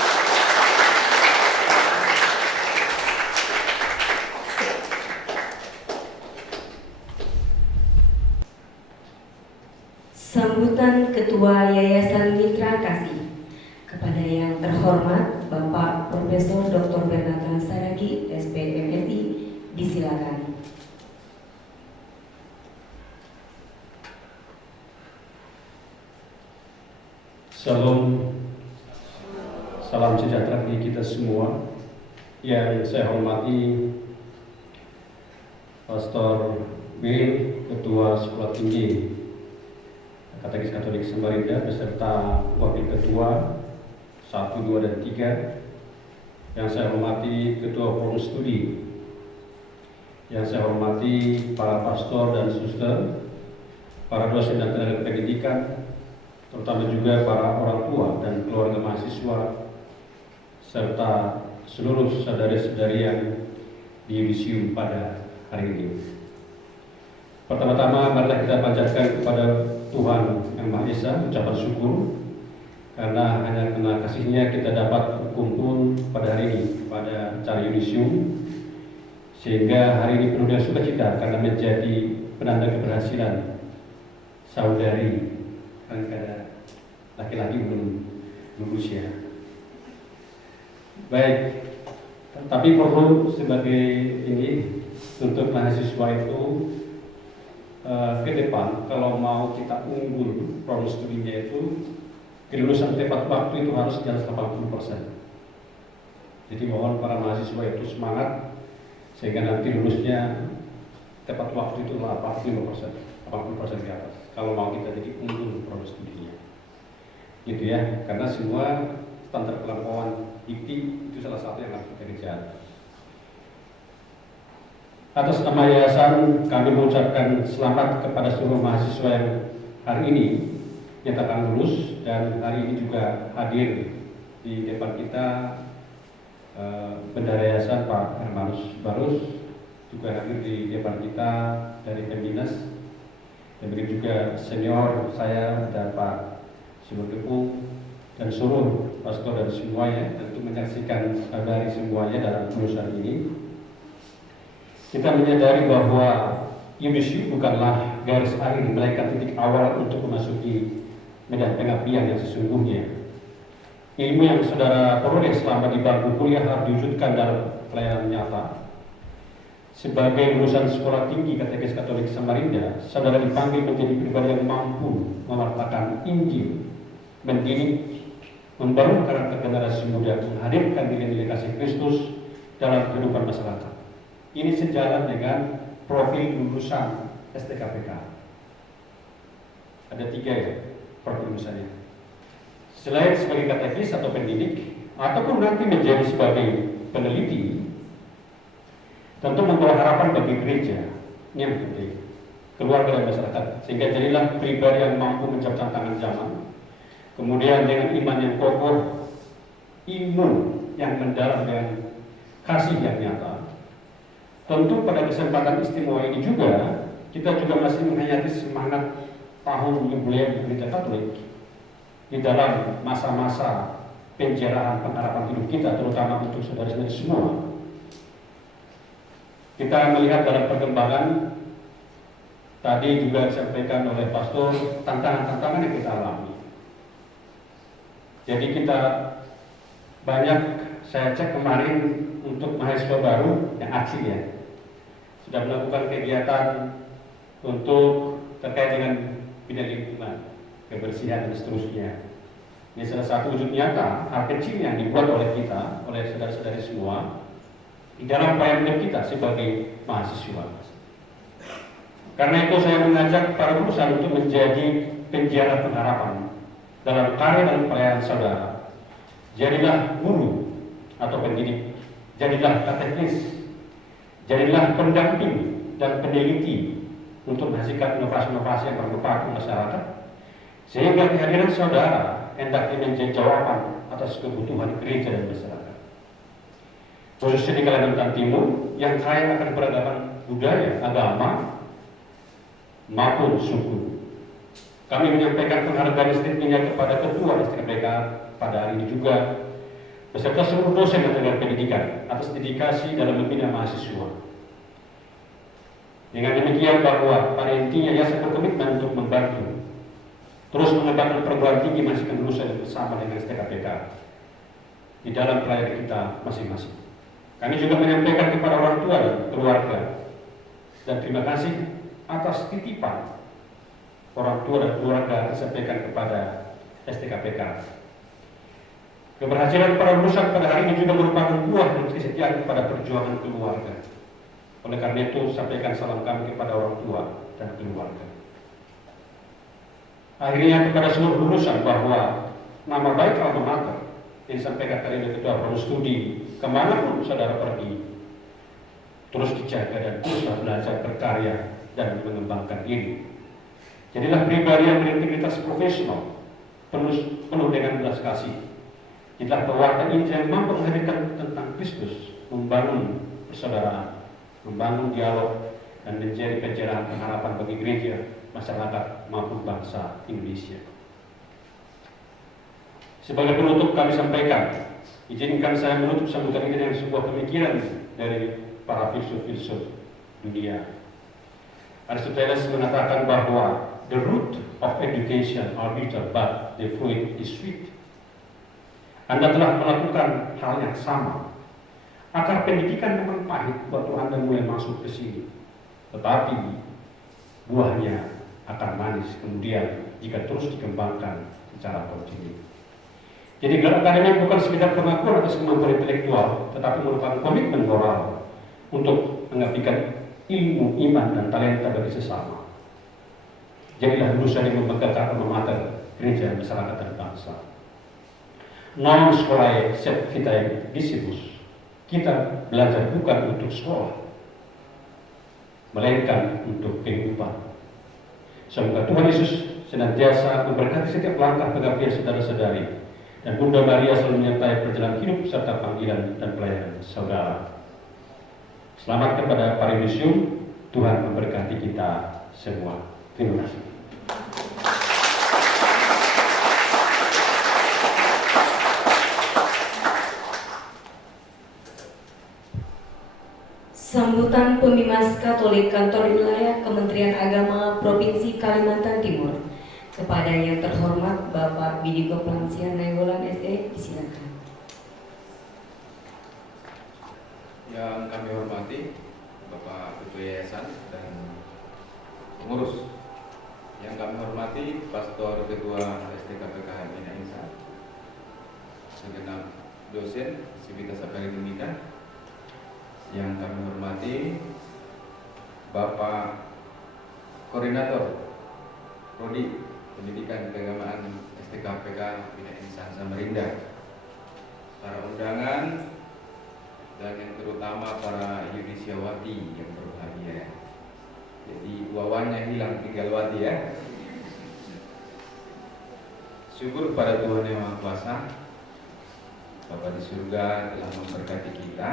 Sambutan Ketua Yayasan Mitra Kasih. Kepada yang terhormat Bapak Profesor Dr. Bernatan Saragi, SPMSI, disilakan. Shalom, salam sejahtera bagi kita semua. Yang saya hormati Pastor Bill, Ketua Sekolah Tinggi Katekis Katolik Samarinda beserta Wakil Ketua 1, 2, dan 3. Yang saya hormati Ketua Forum Studi. Yang saya hormati para pastor dan suster, para dosen dan tenaga pendidikan, terutama juga para orang tua dan keluarga mahasiswa, serta seluruh saudara-saudari yang di yudisium pada hari ini. Pertama-tama marilah kita panjatkan kepada Tuhan Yang Maha Esa ucapan syukur, karena hanya karena kasih-Nya kita dapat berkumpul pada hari ini pada acara yudisium, sehingga hari ini penuh dengan sukacita karena menjadi penanda keberhasilan saudari karena laki-laki belum usia. Baik, tapi perlu sebagai ini untuk mahasiswa itu ke depan kalau mau kita unggul proses studinya itu kelulusan tepat waktu itu harus di atas 80%. Jadi mohon para mahasiswa itu semangat sehingga nanti lulusnya tepat waktu itu 85%, 80% ke atas. Kalau mau kita jadi unggul proses studinya, gitu ya. Karena semua standar kelampauan IPTI itu salah satu yang harus kita kejar. Atas nama yayasan kami mengucapkan selamat kepada seluruh mahasiswa yang hari ini nyatakan lulus dan hari ini juga hadir di depan kita. Bendahara Yayasan Pak Hermanus Barus juga hadir di depan kita dari Pemdinas, dan begitu juga senior saya dan Pak Simon Kepung dan seluruh pastor dan semuanya tentu menyaksikan dari semuanya dalam lulusan ini. Kita menyadari bahwa UBSU bukanlah garis akhir, melainkan titik awal untuk memasuki medan pengabdian yang sesungguhnya. Ilmu yang saudara peroleh selama di bangku kuliah harus diwujudkan dalam pelayanan nyata. Sebagai lulusan sekolah tinggi Katekis Katolik Samarinda, saudara dipanggil menjadi pribadi yang mampu mewartakan Injil, mendidik, membangun karakter generasi muda, menghadirkan nilai-nilai kasih Kristus dalam kehidupan masyarakat. Ini sejalan dengan profil lulusan STKPK. Ada 3 ya profil lulusannya. Selain sebagai katekis atau pendidik, ataupun nanti menjadi sebagai peneliti, tentu membawa harapan bagi gereja. Ini yang penting, keluarga dan masyarakat, sehingga jadilah pribadi yang mampu menjawab tantangan zaman. Kemudian dengan iman yang kokoh, ilmu yang mendalam dengan kasih yang nyata. Tentu pada kesempatan istimewa ini juga, kita juga masih menghayati semangat tahun jubileum Gereja Katolik di dalam masa-masa penjarahan pengharapan hidup kita, terutama untuk saudara-saudari semua. Kita melihat dalam perkembangan tadi juga disampaikan oleh pastor tantangan-tantangan yang kita alami. Jadi kita banyak, saya cek kemarin untuk mahasiswa baru yang aksi ya, sudah melakukan kegiatan untuk terkait dengan bidang lingkungan, kebersihan dan seterusnya. Ini salah satu wujud nyata hal kecil yang dibuat oleh kita, oleh saudara-saudari semua di dalam pelayanan kita sebagai mahasiswa. Karena itu saya mengajak para lulusan untuk menjadi penjara pengharapan dalam karya dan pelayanan saudara. Jadilah guru atau pendidik, jadilah katekis, jadilah pendamping dan peneliti untuk menghasilkan inovasi-inovasi yang bermanfaat untuk masyarakat, sehingga kehadiran saudara hendaknya menjadi jawaban atas kebutuhan gereja dan masyarakat. Khususnya di Kalimantan Timur yang kaya akan peradaban budaya, agama, maupun suku. Kami menyampaikan penghargaan istimewa kepada Ketua STKPK pada hari ini juga, beserta seluruh dosen dan tenaga pendidikan atas dedikasi dalam membina mahasiswa. Dengan demikian bahwa pada intinya yayasan berkomitmen untuk membantu terus mengembangkan perguruan tinggi mahasiswa lulusan bersama dengan STKPK di dalam pelayanan kita masing-masing. Kami juga menyampaikan kepada orang tua dan keluarga dan terima kasih atas titipan orang tua dan keluarga disampaikan kepada STKPK. Keberhasilan para lulusan pada hari ini juga merupakan buah dari kesetiaan kepada perjuangan keluarga. Oleh karena itu, sampaikan salam kami kepada orang tua dan keluarga. Akhirnya kepada seluruh lulusan bahwa nama baik alma mater yang disampaikan tadi oleh Ketua Program Studi, kemanapun saudara pergi, terus dijaga dan teruslah belajar berkarya dan mengembangkan diri. Jadilah pribadi yang berintegritas profesional, penuh dengan belas kasih. Jadilah pewarta Injil yang mampu menghadirkan tentang Kristus, membangun persaudaraan, membangun dialog, dan menjadi pencerahan pengharapan bagi gereja, masyarakat, maupun bangsa Indonesia. Sebagai penutup kami sampaikan, izinkan saya menutup sambutan ini dengan sebuah pemikiran dari para filsuf-filsuf dunia. Aristoteles mengatakan bahwa the root of education are bitter, but the fruit is sweet. Anda telah melakukan hal yang sama. Akar pendidikan memang pahit waktu Anda mulai masuk ke sini, tetapi buahnya akan manis kemudian jika terus dikembangkan secara kontinu. Jadi gelar akademik bukan sekedar pengakuan atas kemampuan intelektual, tetapi merupakan komitmen moral untuk mengabdikan ilmu, iman, dan talenta bagi sesama. Jadilah lulusan yang membanggakan alma mater gereja, masyarakat, dan bangsa. Non scholae sed vitae discipus. Kita belajar bukan untuk sekolah, melainkan untuk kehidupan. Semoga Tuhan Yesus senantiasa memberkati setiap langkah pengabdian saudara-saudari, dan Bunda Maria selalu menyertai perjalanan hidup serta panggilan dan pelayanan saudara. Selamat kepada para yudisium. Tuhan memberkati kita semua. Terima kasih. Sambutan Pemimas Katolik Kantor Wilayah Kementerian Agama Provinsi Kalimantan Timur kepada yang terhormat Bapak Bidi Kepulauan Nainggolan SE, disilakan. Yang kami hormati Bapak Ketua Yayasan dan pengurus, yang kami hormati Pastor Ketua STKPK Bina Insan, segenap dosen Sivitas Akademika, yang kami hormati Bapak Koordinator Prodi Pendidikan Keagamaan STKPK Bina Insan Samarinda, para undangan, dan yang terutama para yudisiawati yang berbahagia. Jadi wawannya hilang, tinggal wati ya. Syukur pada Tuhan Yang Maha Kuasa, Bapa di surga telah memberkati kita.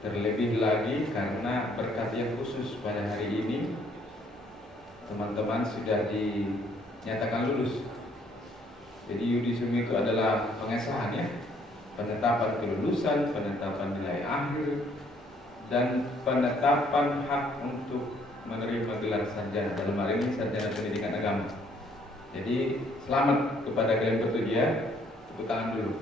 Terlebih lagi karena berkat yang khusus pada hari ini, teman-teman sudah dinyatakan lulus. Jadi yudisium itu adalah pengesahan ya, penetapan kelulusan, penetapan nilai akhir, dan penetapan hak untuk menerima gelar sarjana, dalam hal ini sarjana pendidikan agama. Jadi selamat kepada kalian bertujuh, tepuk tangan dulu.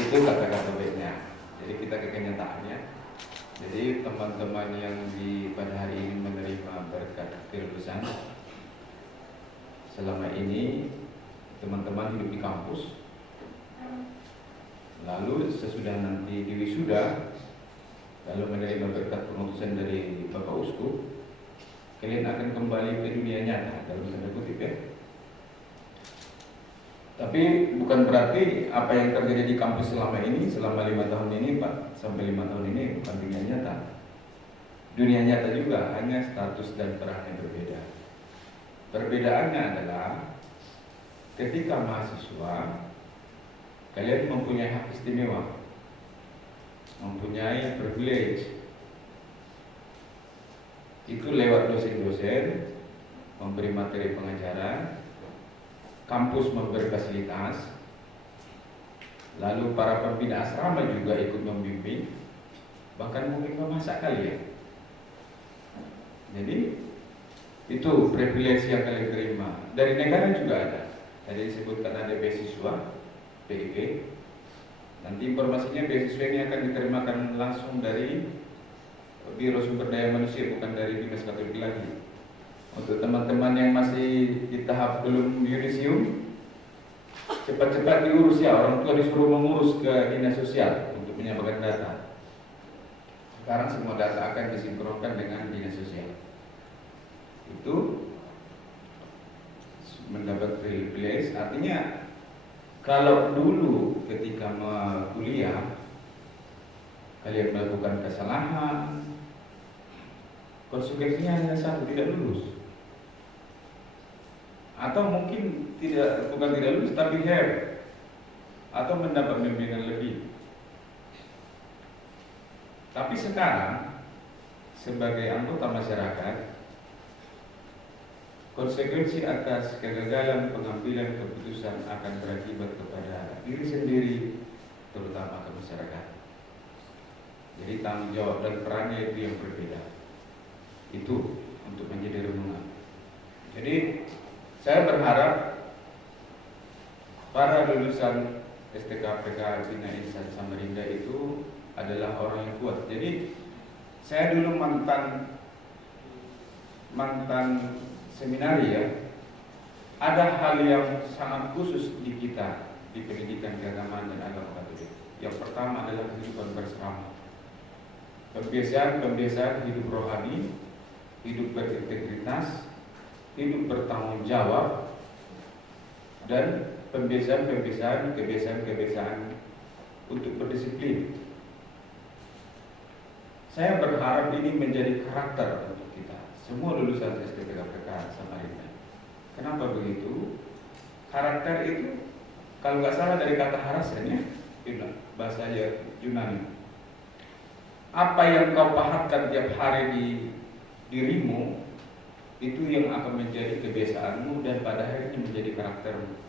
Itu kata-kata baiknya. Jadi kita ke kenyataannya. Jadi teman-teman yang pada hari ini menerima berkat kelulusan, selama ini teman-teman hidup di kampus, lalu sesudah nanti di wisuda, lalu menerima berkat pengutusan dari Bapak Uskup, kalian akan kembali ke dunia nyata dalam tanda kutip ya. Tapi bukan berarti apa yang terjadi di kampus selama ini, selama 5 tahun ini, 4 sampai 5 tahun ini bukan dunia nyata. Dunia nyata juga, hanya status dan peran yang berbeda. Perbedaannya adalah ketika mahasiswa, kalian mempunyai hak istimewa, mempunyai privilege. Itu lewat dosen-dosen memberi materi pengajaran, kampus memberi fasilitas, lalu para pembina asrama juga ikut membimbing, bahkan mungkin memasak kalian. Jadi itu privilege yang kalian terima. Dari negara juga ada. Tadi disebutkan ada beasiswa PIP. Nanti informasinya beasiswa ini akan diterimakan langsung dari Biro Sumber Daya Manusia, bukan dari Dinas Katolik lagi. Untuk teman-teman yang masih di tahap belum yudisium, cepat-cepat diurus ya. Orang tua disuruh mengurus ke Dinas Sosial untuk menyampaikan data. Sekarang semua data akan disinkronkan dengan Dinas Sosial. Itu mendapat privilege, artinya kalau dulu ketika kuliah kalian melakukan kesalahan, konsekuensinya hanya satu, tidak lulus. Atau mungkin bukan tidak lulus, tapi atau mendapat bimbingan lebih. Tapi sekarang sebagai anggota masyarakat, konsekuensi atas kegagalan pengambilan keputusan akan berakibat kepada diri sendiri, terutama ke masyarakat. Jadi tanggung jawab dan perannya itu yang berbeda. Itu untuk menjadi renungan. Jadi saya berharap para lulusan STKPK Bina Insan Samarinda itu adalah orang yang kuat. Jadi saya dulu mantan seminari ya, ada hal yang sangat khusus di kita di pendidikan keagamaan dan agama Katolik. Yang pertama adalah kehidupan bersama, kebiasaan hidup rohani, hidup berintegritas, hidup bertanggung jawab, dan kebiasaan untuk berdisiplin. Saya berharap ini menjadi karakter untuk kita, semua lulusan STPKPK Samarinda. Kenapa begitu? Karakter itu, kalau nggak salah dari kata harasen ya, bahasa Yunani. Apa yang kau pahatkan tiap hari di dirimu, itu yang akan menjadi kebiasaanmu dan pada akhirnya menjadi karaktermu.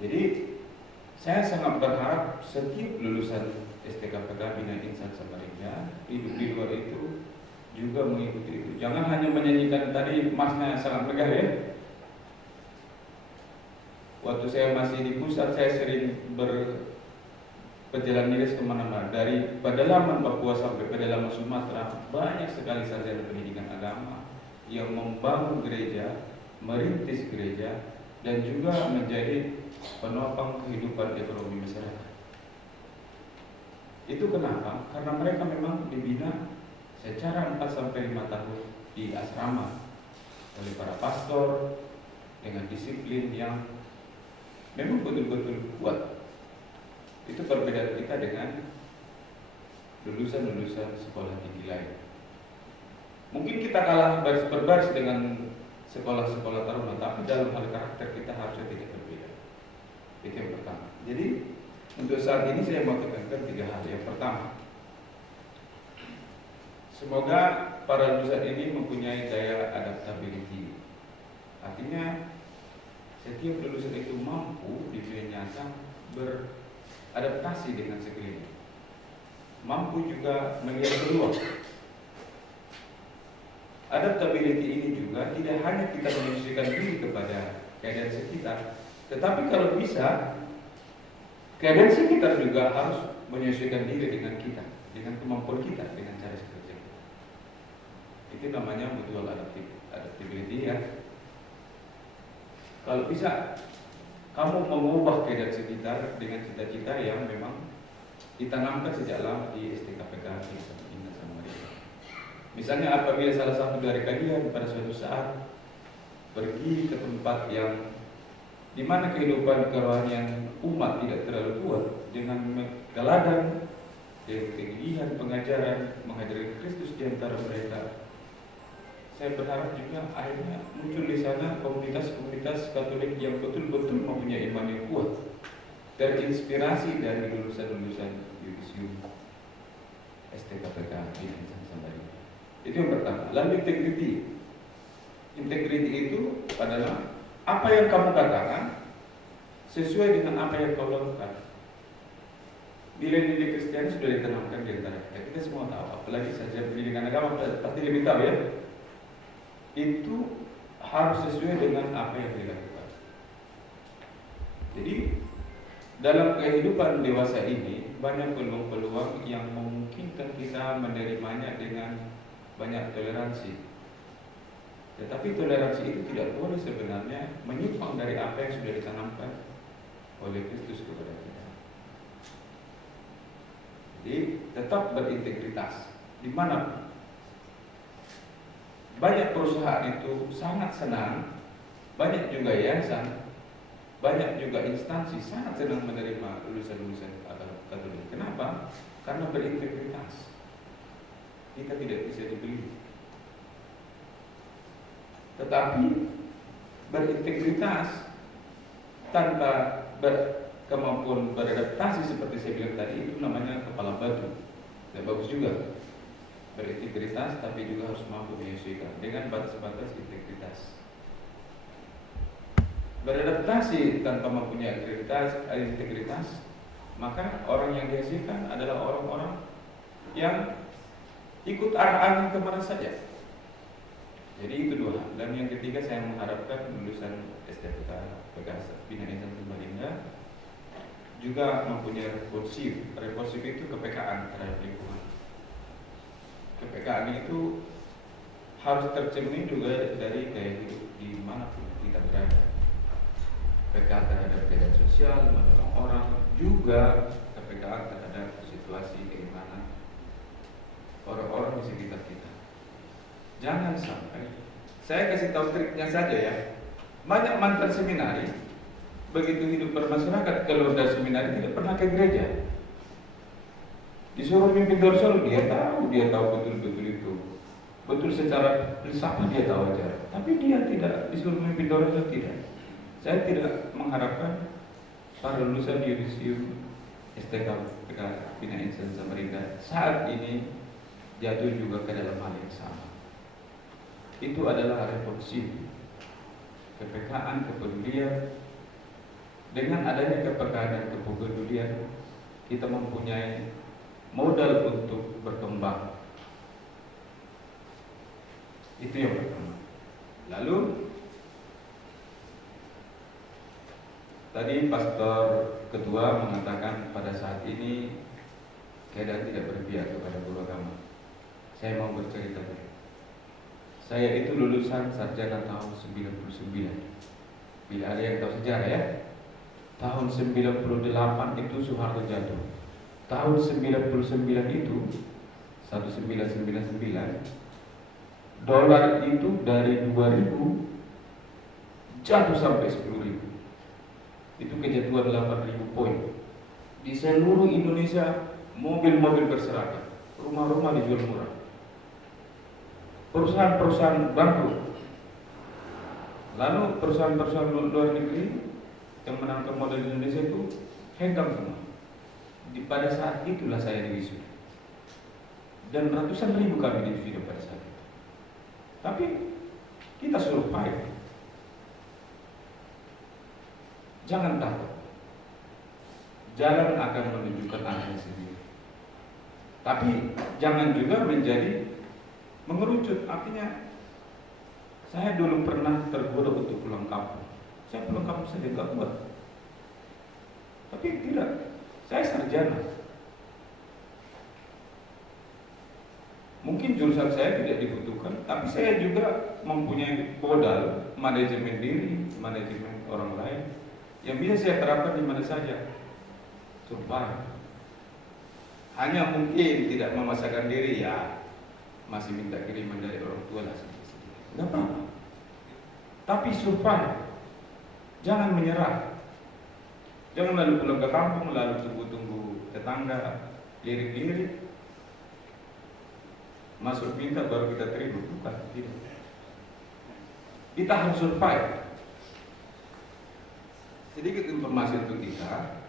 Jadi saya sangat berharap setiap lulusan STKPK Bina Insan Samarinda hidup di luar itu juga mengikuti itu. Jangan hanya menyanyikan tadi masnya sangat megah ya. Waktu saya masih di pusat, saya sering berjalan dinas kemana-mana, dari pedalaman Papua sampai pedalaman Sumatera. Banyak sekali sarjana pendidikan agama yang membangun gereja, merintis gereja, dan juga menjadi penopang kehidupan ekonomi masyarakat. Itu kenapa? Karena mereka memang dibina secara 4-5 tahun di asrama oleh para pastor dengan disiplin yang memang betul-betul kuat. Itu perbedaan kita dengan lulusan-lulusan sekolah tinggi lain. Mungkin kita kalah berbaris dengan sekolah-sekolah taruna, tapi dalam hal karakter kita harusnya tidak berbeda. Itu yang pertama. Jadi untuk saat ini saya mau tekankan 3 hal. Yang pertama, semoga para lulusan ini mempunyai daya adaptability. Artinya setiap lulusan itu mampu di dunia nyata beradaptasi dengan sekeliling, mampu juga melihat peluang. Adaptability ini juga tidak hanya kita menyesuaikan diri kepada keadaan sekitar, tetapi kalau bisa keadaan sekitar juga harus menyesuaikan diri dengan kita, dengan kemampuan kita, dengan cara kerja kita. Itu namanya mutual adaptability ya. Kalau bisa kamu mengubah keadaan sekitar dengan cita-cita yang memang ditanamkan sejak lama di STKPK Insan Samarinda. Misalnya apabila salah satu dari kalian pada suatu saat pergi ke tempat yang di mana kehidupan kerohanian umat tidak terlalu kuat, dengan geladan dengan kegigihan pengajaran mengajari Kristus di antara mereka, saya berharap juga akhirnya muncul di sana komunitas-komunitas Katolik yang betul-betul mempunyai iman yang kuat, terinspirasi dari lulusan-lulusan Yudisium STKPK di Insan Samarinda. Itu yang pertama. Lalu integriti. Integriti itu adalah apa yang kamu katakan sesuai dengan apa yang kau lakukan. Nilai-nilai Kristiani sudah ditanamkan di antara kita. Kita semua tahu, apalagi saja pendidikan agama pasti lebih tahu ya. Itu harus sesuai dengan apa yang dilakukan. Jadi dalam kehidupan dewasa ini banyak peluang-peluang yang memungkinkan kita menerimanya dengan banyak toleransi. Tetapi toleransi itu tidak boleh sebenarnya menyimpang dari apa yang sudah ditanamkan oleh Kristus kepada kita. Jadi tetap berintegritas dimanapun. Banyak perusahaan itu sangat senang, banyak juga yayasan, banyak juga instansi sangat senang menerima lulusan-lulusan Katolik. Kenapa? Karena berintegritas. Kita tidak bisa dibeli. Tetapi berintegritas tanpa kemampuan beradaptasi seperti saya bilang tadi, itu namanya kepala batu. Dan bagus juga berintegritas, tapi juga harus mampu menyesuaikan dengan batas-batas integritas. Beradaptasi tanpa mempunyai integritas, maka orang yang dihasilkan adalah orang-orang yang ikut arah-arah kemana saja. Jadi itu 2 hal. Dan yang ketiga, saya mengharapkan lulusan STPK Bina Insan Samarinda juga mempunyai responsif. Responsif itu kepekaan terhadap lingkungan. Kepekaan itu harus tercermin juga dari gaya hidup di manapun kita berada. KPKA terhadap keadaan sosial, menolong orang, juga KPKA terhadap situasi keimanan orang-orang di sekitar kita. Jangan sampai, saya kasih tahu triknya saja ya. Banyak mantan seminari begitu hidup bermasyarakat, keluar dari seminari tidak pernah ke gereja. Disuruh mimpin dorsal, dia tahu betul-betul itu. Betul secara filsafat dia tahu aja. Tapi dia tidak disuruh mimpin dorsal, tidak. Saya tidak mengharapkan para lulusan yudisium STK Bina Insan Samarinda saat ini jatuh juga ke dalam hal yang sama. Itu adalah revolusi kepekaan, kepedulian. Dengan adanya kepekaan dan kepedulian, kita mempunyai modal untuk berkembang. Itu yang pertama. Lalu tadi pastor ketua mengatakan pada saat ini keadaan tidak berpihak kepada guru agama. Saya mau bercerita dulu. Saya itu lulusan sarjana tahun 99. Bila ada yang tahu sejarah ya, tahun 98 itu Soeharto jatuh. Tahun 99 itu 1999 dolar itu dari 2000 jatuh sampai 10.000. Itu kejatuhan 8.000 poin. Di seluruh Indonesia mobil-mobil berserakan, rumah-rumah dijual murah, perusahaan-perusahaan bangkrut. Lalu perusahaan-perusahaan luar negeri yang menangkap modal Indonesia itu hengkang semua. Pada saat itulah saya diwisuda, dan ratusan ribu kami diwisuda pada saat itu. Tapi kita survive. Jangan takut. Jalan akan menunjukkan arahnya sendiri. Tapi jangan juga menjadi mengerucut. Artinya, saya dulu pernah tergoda untuk pulang kampung. Saya pulang kampung saja nggak kuat. Tapi tidak. Saya sarjana. Mungkin jurusan saya tidak dibutuhkan, tapi saya juga mempunyai modal manajemen diri, manajemen orang lain yang bisa saya terapkan di mana saja. Survive. Hanya mungkin tidak memaksakan diri ya, masih minta kiriman dari orang tua lah sedikit. Nggak apa-apa. Tapi survive. Jangan menyerah. Jangan lalu pulang ke kampung, lalu tunggu-tunggu tetangga lirik-lirik, masuk minta baru kita terima. Bukan, tidak. Kita harus survive. Sedikit informasi untuk kita.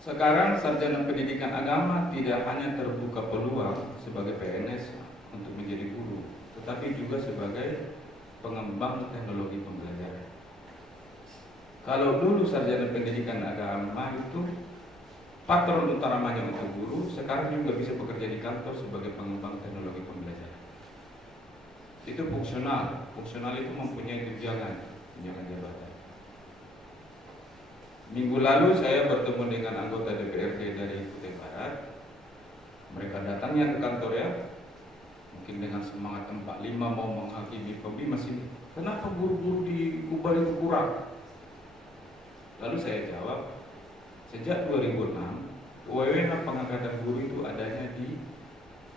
Sekarang sarjana pendidikan agama tidak hanya terbuka peluang sebagai PNS untuk menjadi guru, tetapi juga sebagai pengembang teknologi pembelajaran. Kalau dulu sarjana pendidikan agama itu patron utamanya untuk guru, sekarang juga bisa bekerja di kantor sebagai pengembang teknologi pembelajaran. Itu fungsional. Fungsional itu mempunyai tunjangan jabatan. Minggu lalu saya bertemu dengan anggota DPRD dari Kutai Barat. Mereka datangnya ke kantor ya, mungkin dengan semangat 45 mau menghakimi pembimas ini. Kenapa guru-guru di Kubar itu kurang? Lalu saya jawab, sejak 2006 wewenang pengangkatan guru itu adanya di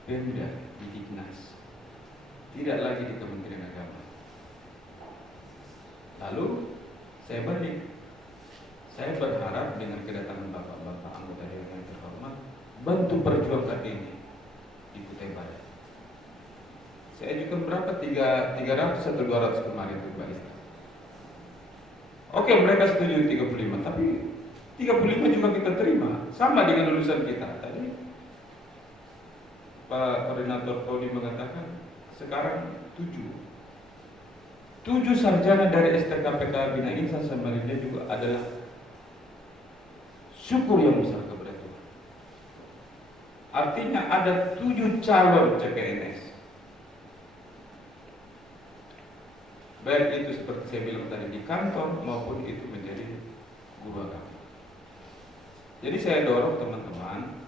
Pemda, di Dignas, tidak lagi di Kementerian Agama. Lalu saya balik, saya berharap dengan kedatangan bapak-bapak anggota dewan yang terhormat bantu perjuangkan ini di Kutai Barat. Saya ajukan berapa? 300 atau 200 kemarin itu Pak Istana. Oke, mereka setuju 35, tapi 35 juga kita terima, sama dengan lulusan kita. Tadi Pak Koordinator Pauli mengatakan sekarang 7 sarjana dari STKPK Bina Insan Samarinda juga adalah syukur yang besar kepada Tuhan. Artinya ada 7 calon CPNS. Baik itu seperti saya bilang tadi di kantor maupun itu menjadi guru agama. Jadi saya dorong teman-teman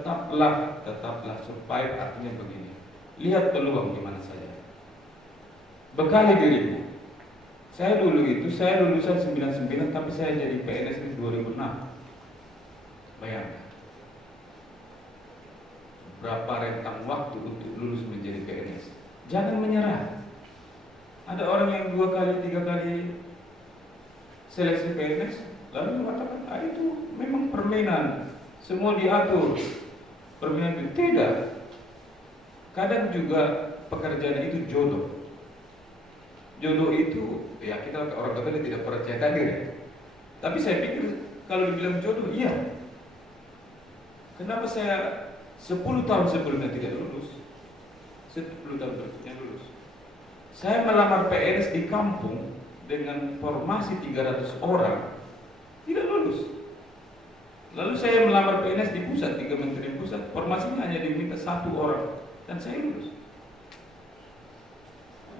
tetaplah supaya artinya begini. Lihat peluang di mana saya. Bekali dirimu. Saya lulusan 99 tapi saya jadi PNS di 2006. Bayangkan. Berapa rentang waktu untuk lulus menjadi PNS. Jangan menyerah. Ada orang yang 2 kali, 3 kali seleksi PNS lalu mengatakan, itu memang permainan, semua diatur. Permainan itu tidak. Kadang juga pekerjaan itu jodoh. Jodoh itu, ya kita orang kata tidak percaya takdir. Tapi saya pikir kalau dibilang jodoh, iya. Kenapa saya 10 tahun sebelumnya tidak lulus? 10 tahun berikutnya lulus. Saya melamar PNS di kampung dengan formasi 300 orang, tidak lulus. Lalu saya melamar PNS di pusat, di Kementerian Pusat, formasinya hanya diminta 1 orang, dan saya lulus.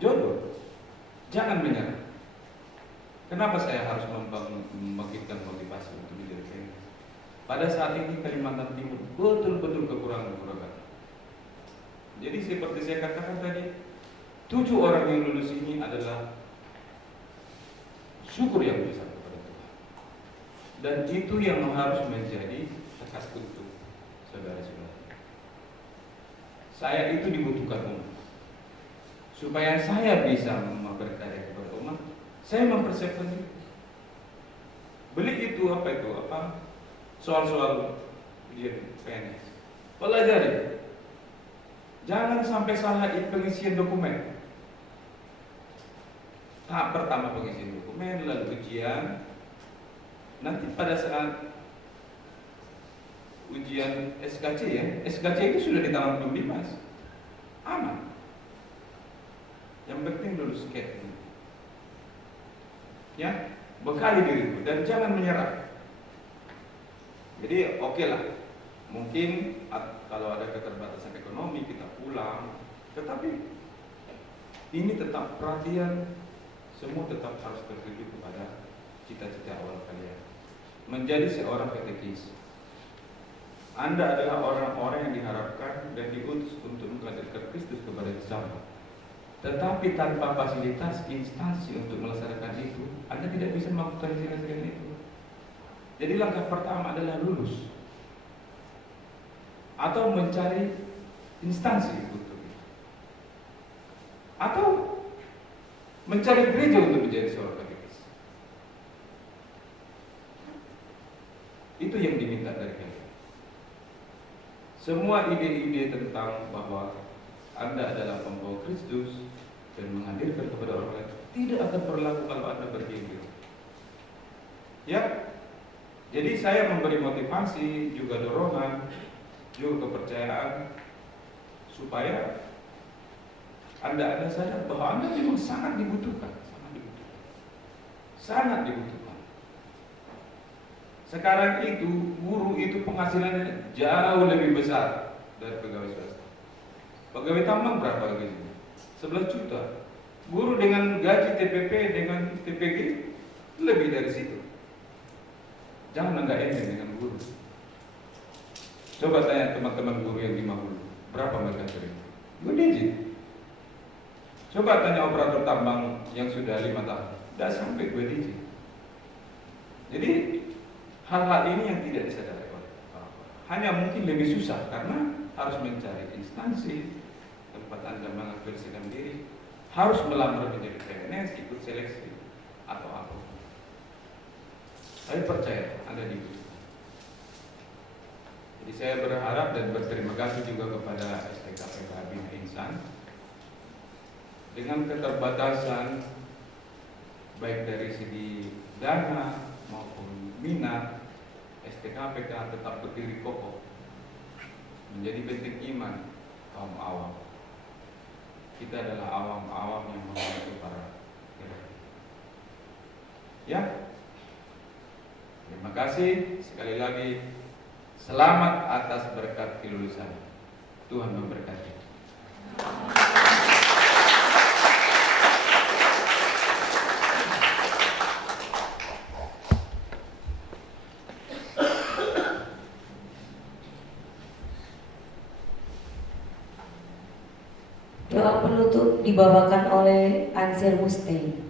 Jodoh. Jangan menyerah. Kenapa saya harus membangkitkan motivasi untuk menjadi PNS? Pada saat ini Kalimantan Timur betul-betul kekurangan. Jadi seperti saya katakan tadi, 7 orang yang lulus ini adalah syukur yang besar kepada Tuhan. Dan itu yang harus menjadi tekas untuk saudara-saudara. Saya itu dibutuhkan umat. Supaya saya bisa berkarya kepada umat, saya mempersiapkan diri. Beli itu soal-soal ujian PNS. Pelajari. Jangan sampai salah pengisian dokumen. Tahap pertama pengisian dokumen, lalu ujian. Nanti pada saat ujian SKC ya, SKC itu sudah di tangan belum Dimas. Aman. Yang penting lulus SKT. Ya, bekali dirimu dan jangan menyerah. Jadi oke lah. Mungkin kalau ada keterbatasan ekonomi kita pulang, tetapi ini tetap perhatian. Semua tetap harus tertuju kepada cita-cita awal kalian. Menjadi seorang katekis. Anda adalah orang-orang yang diharapkan dan diutus untuk menghadirkan Kristus kepada sesama. Tetapi tanpa fasilitas instansi untuk melaksanakan itu, Anda tidak bisa melakukan itu. Jadi langkah pertama adalah lulus. Atau mencari instansi untuk itu. Atau mencari gereja untuk menjadi seorang katekis. Itu yang diminta dari kalian. Semua ide-ide tentang bahwa Anda adalah pembawa Kristus dan menghadirkan kepada orang lain tidak akan berlaku kalau Anda bergembira. Ya, jadi saya memberi motivasi, juga dorongan, juga kepercayaan supaya Anda sadar bahwa Anda memang sangat dibutuhkan, sangat dibutuhkan. Sekarang itu guru itu penghasilannya jauh lebih besar dari pegawai swasta. Pegawai tambang berapa gajinya? 11 juta. Guru dengan gaji TPP dengan TPG lebih dari situ. Jangan enggak enteng dengan guru. Coba tanya teman-teman guru yang di Mahulu, berapa mereka terima? 2 digit. Coba tanya operator tambang yang sudah 5 tahun, tidak sampai 2 digit. Jadi hal-hal ini yang tidak disadari oleh orang. Hanya mungkin lebih susah karena harus mencari instansi tempat Anda mengapresiasikan diri, harus melamar menjadi PNS, ikut seleksi atau apa. Saya percaya Anda dibutuhkan. Jadi saya berharap dan berterima kasih juga kepada STKPK Bina Insan. Dengan keterbatasan baik dari segi dana maupun minat, STKPK tetap berdiri kokoh menjadi benteng iman kaum awam. Kita adalah awam-awam yang membantu para kira-kira. Ya, terima kasih sekali lagi. Selamat atas berkat kelulusan. Tuhan memberkati. dibawakan oleh Ansel Muste.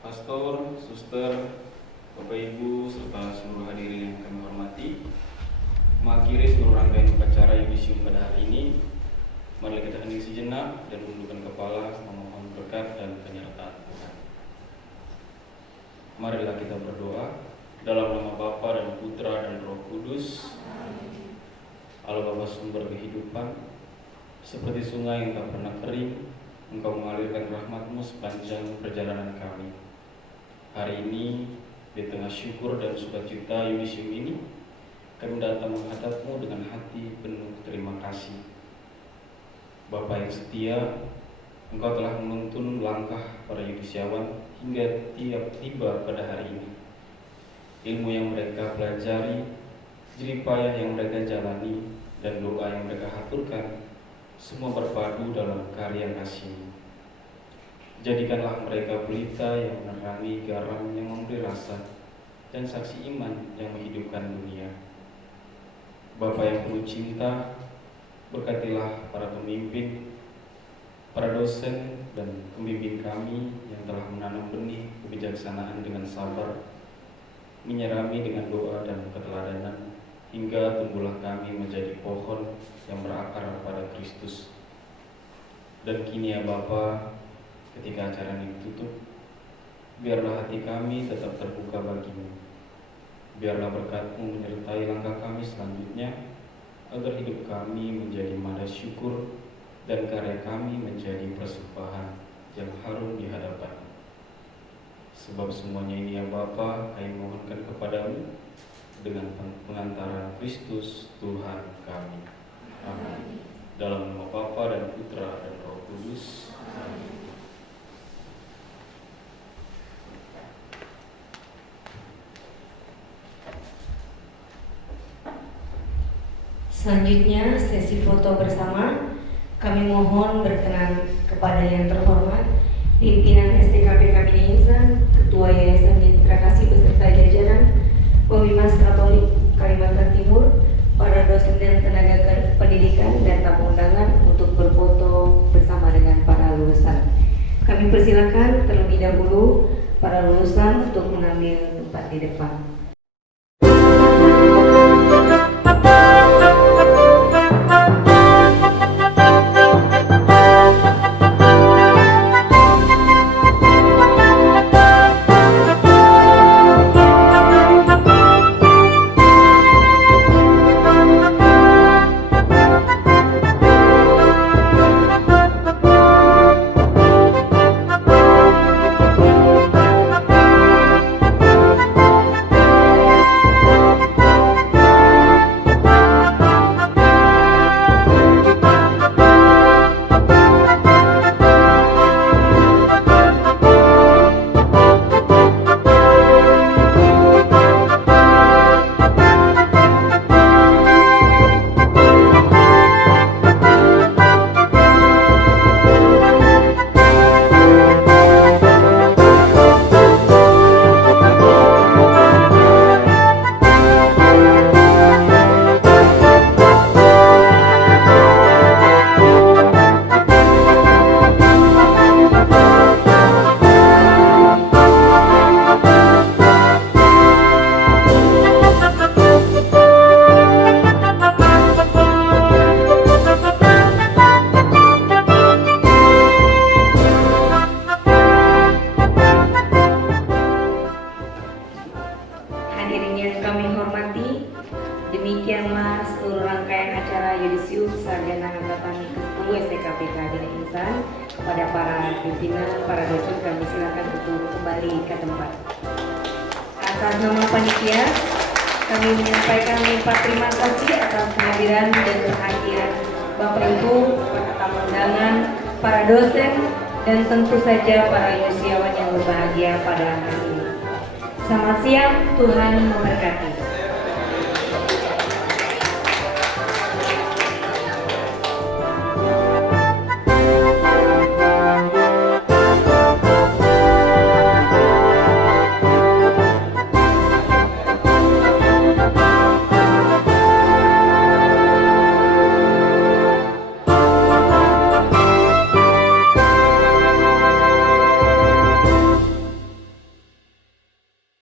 Pastor, suster, Bapak Ibu, serta seluruh hadirin yang kami hormati, mengakhiri seluruh rangkaian upacara yudisium pada hari ini, mari kita hening sejenak dan menundukkan kepala memohon berkat dan penyertaan Tuhan. Marilah kita berdoa dalam nama Bapa dan Putra dan Roh Kudus. Allah Bapa sumber kehidupan, seperti sungai yang tak pernah kering, Engkau mengalirkan rahmat-Mu sepanjang perjalanan kami. Hari ini, di tengah syukur dan sukacita yudisium ini, kami datang menghadap-Mu dengan hati penuh terima kasih. Bapa yang setia, Engkau telah menuntun langkah para yudisiawan hingga tiba pada hari ini. Ilmu yang mereka pelajari, jerih payah yang mereka jalani, dan doa yang mereka haturkan, semua berpadu dalam karya kasih-Mu. Jadikanlah mereka pelita yang menerangi, garam yang memberi rasa, dan saksi iman yang menghidupkan dunia. Bapa yang penuh cinta, berkatilah para pemimpin, para dosen, dan pembimbing kami yang telah menanam benih kebijaksanaan dengan sabar, menyirami dengan doa dan keteladanan, hingga tumbuhlah kami menjadi pohon yang berakar pada Kristus. Dan kini ya Bapa, ketika acara ini ditutup, biarlah hati kami tetap terbuka bagi-Mu. Biarlah berkat-Mu menyertai langkah kami selanjutnya, agar hidup kami menjadi nada syukur dan karya kami menjadi persembahan yang harum di hadapan. Sebab semuanya ini ya Bapa, kami mohonkan kepadamu dengan pengantaran Kristus Tuhan kami. Amin. Dalam nama Bapa dan Putra dan Roh Kudus. Amin. Selanjutnya sesi foto bersama. Kami mohon berkenan kepada yang terhormat pimpinan STKP Kabinai Insan, Ketua Yayasan Mitra Kasih beserta jajaran, Pemimas Katolik Kalimantan Timur, para dosen dan tenaga pendidikan dan tamu undangan untuk berfoto bersama dengan para lulusan. Kami persilakan terlebih dahulu para lulusan untuk mengambil tempat di depan. Kepada para pimpinan, para dosen kami silakan untuk kembali ke tempat. Atas nama panitia, kami menyampaikan limpah terima kasih atas kehadiran dan kehadiran Bapak Ibu, para tamu undangan, para dosen, dan tentu saja para yudisiawan yang berbahagia pada hari ini. Selamat siang, Tuhan memberkati.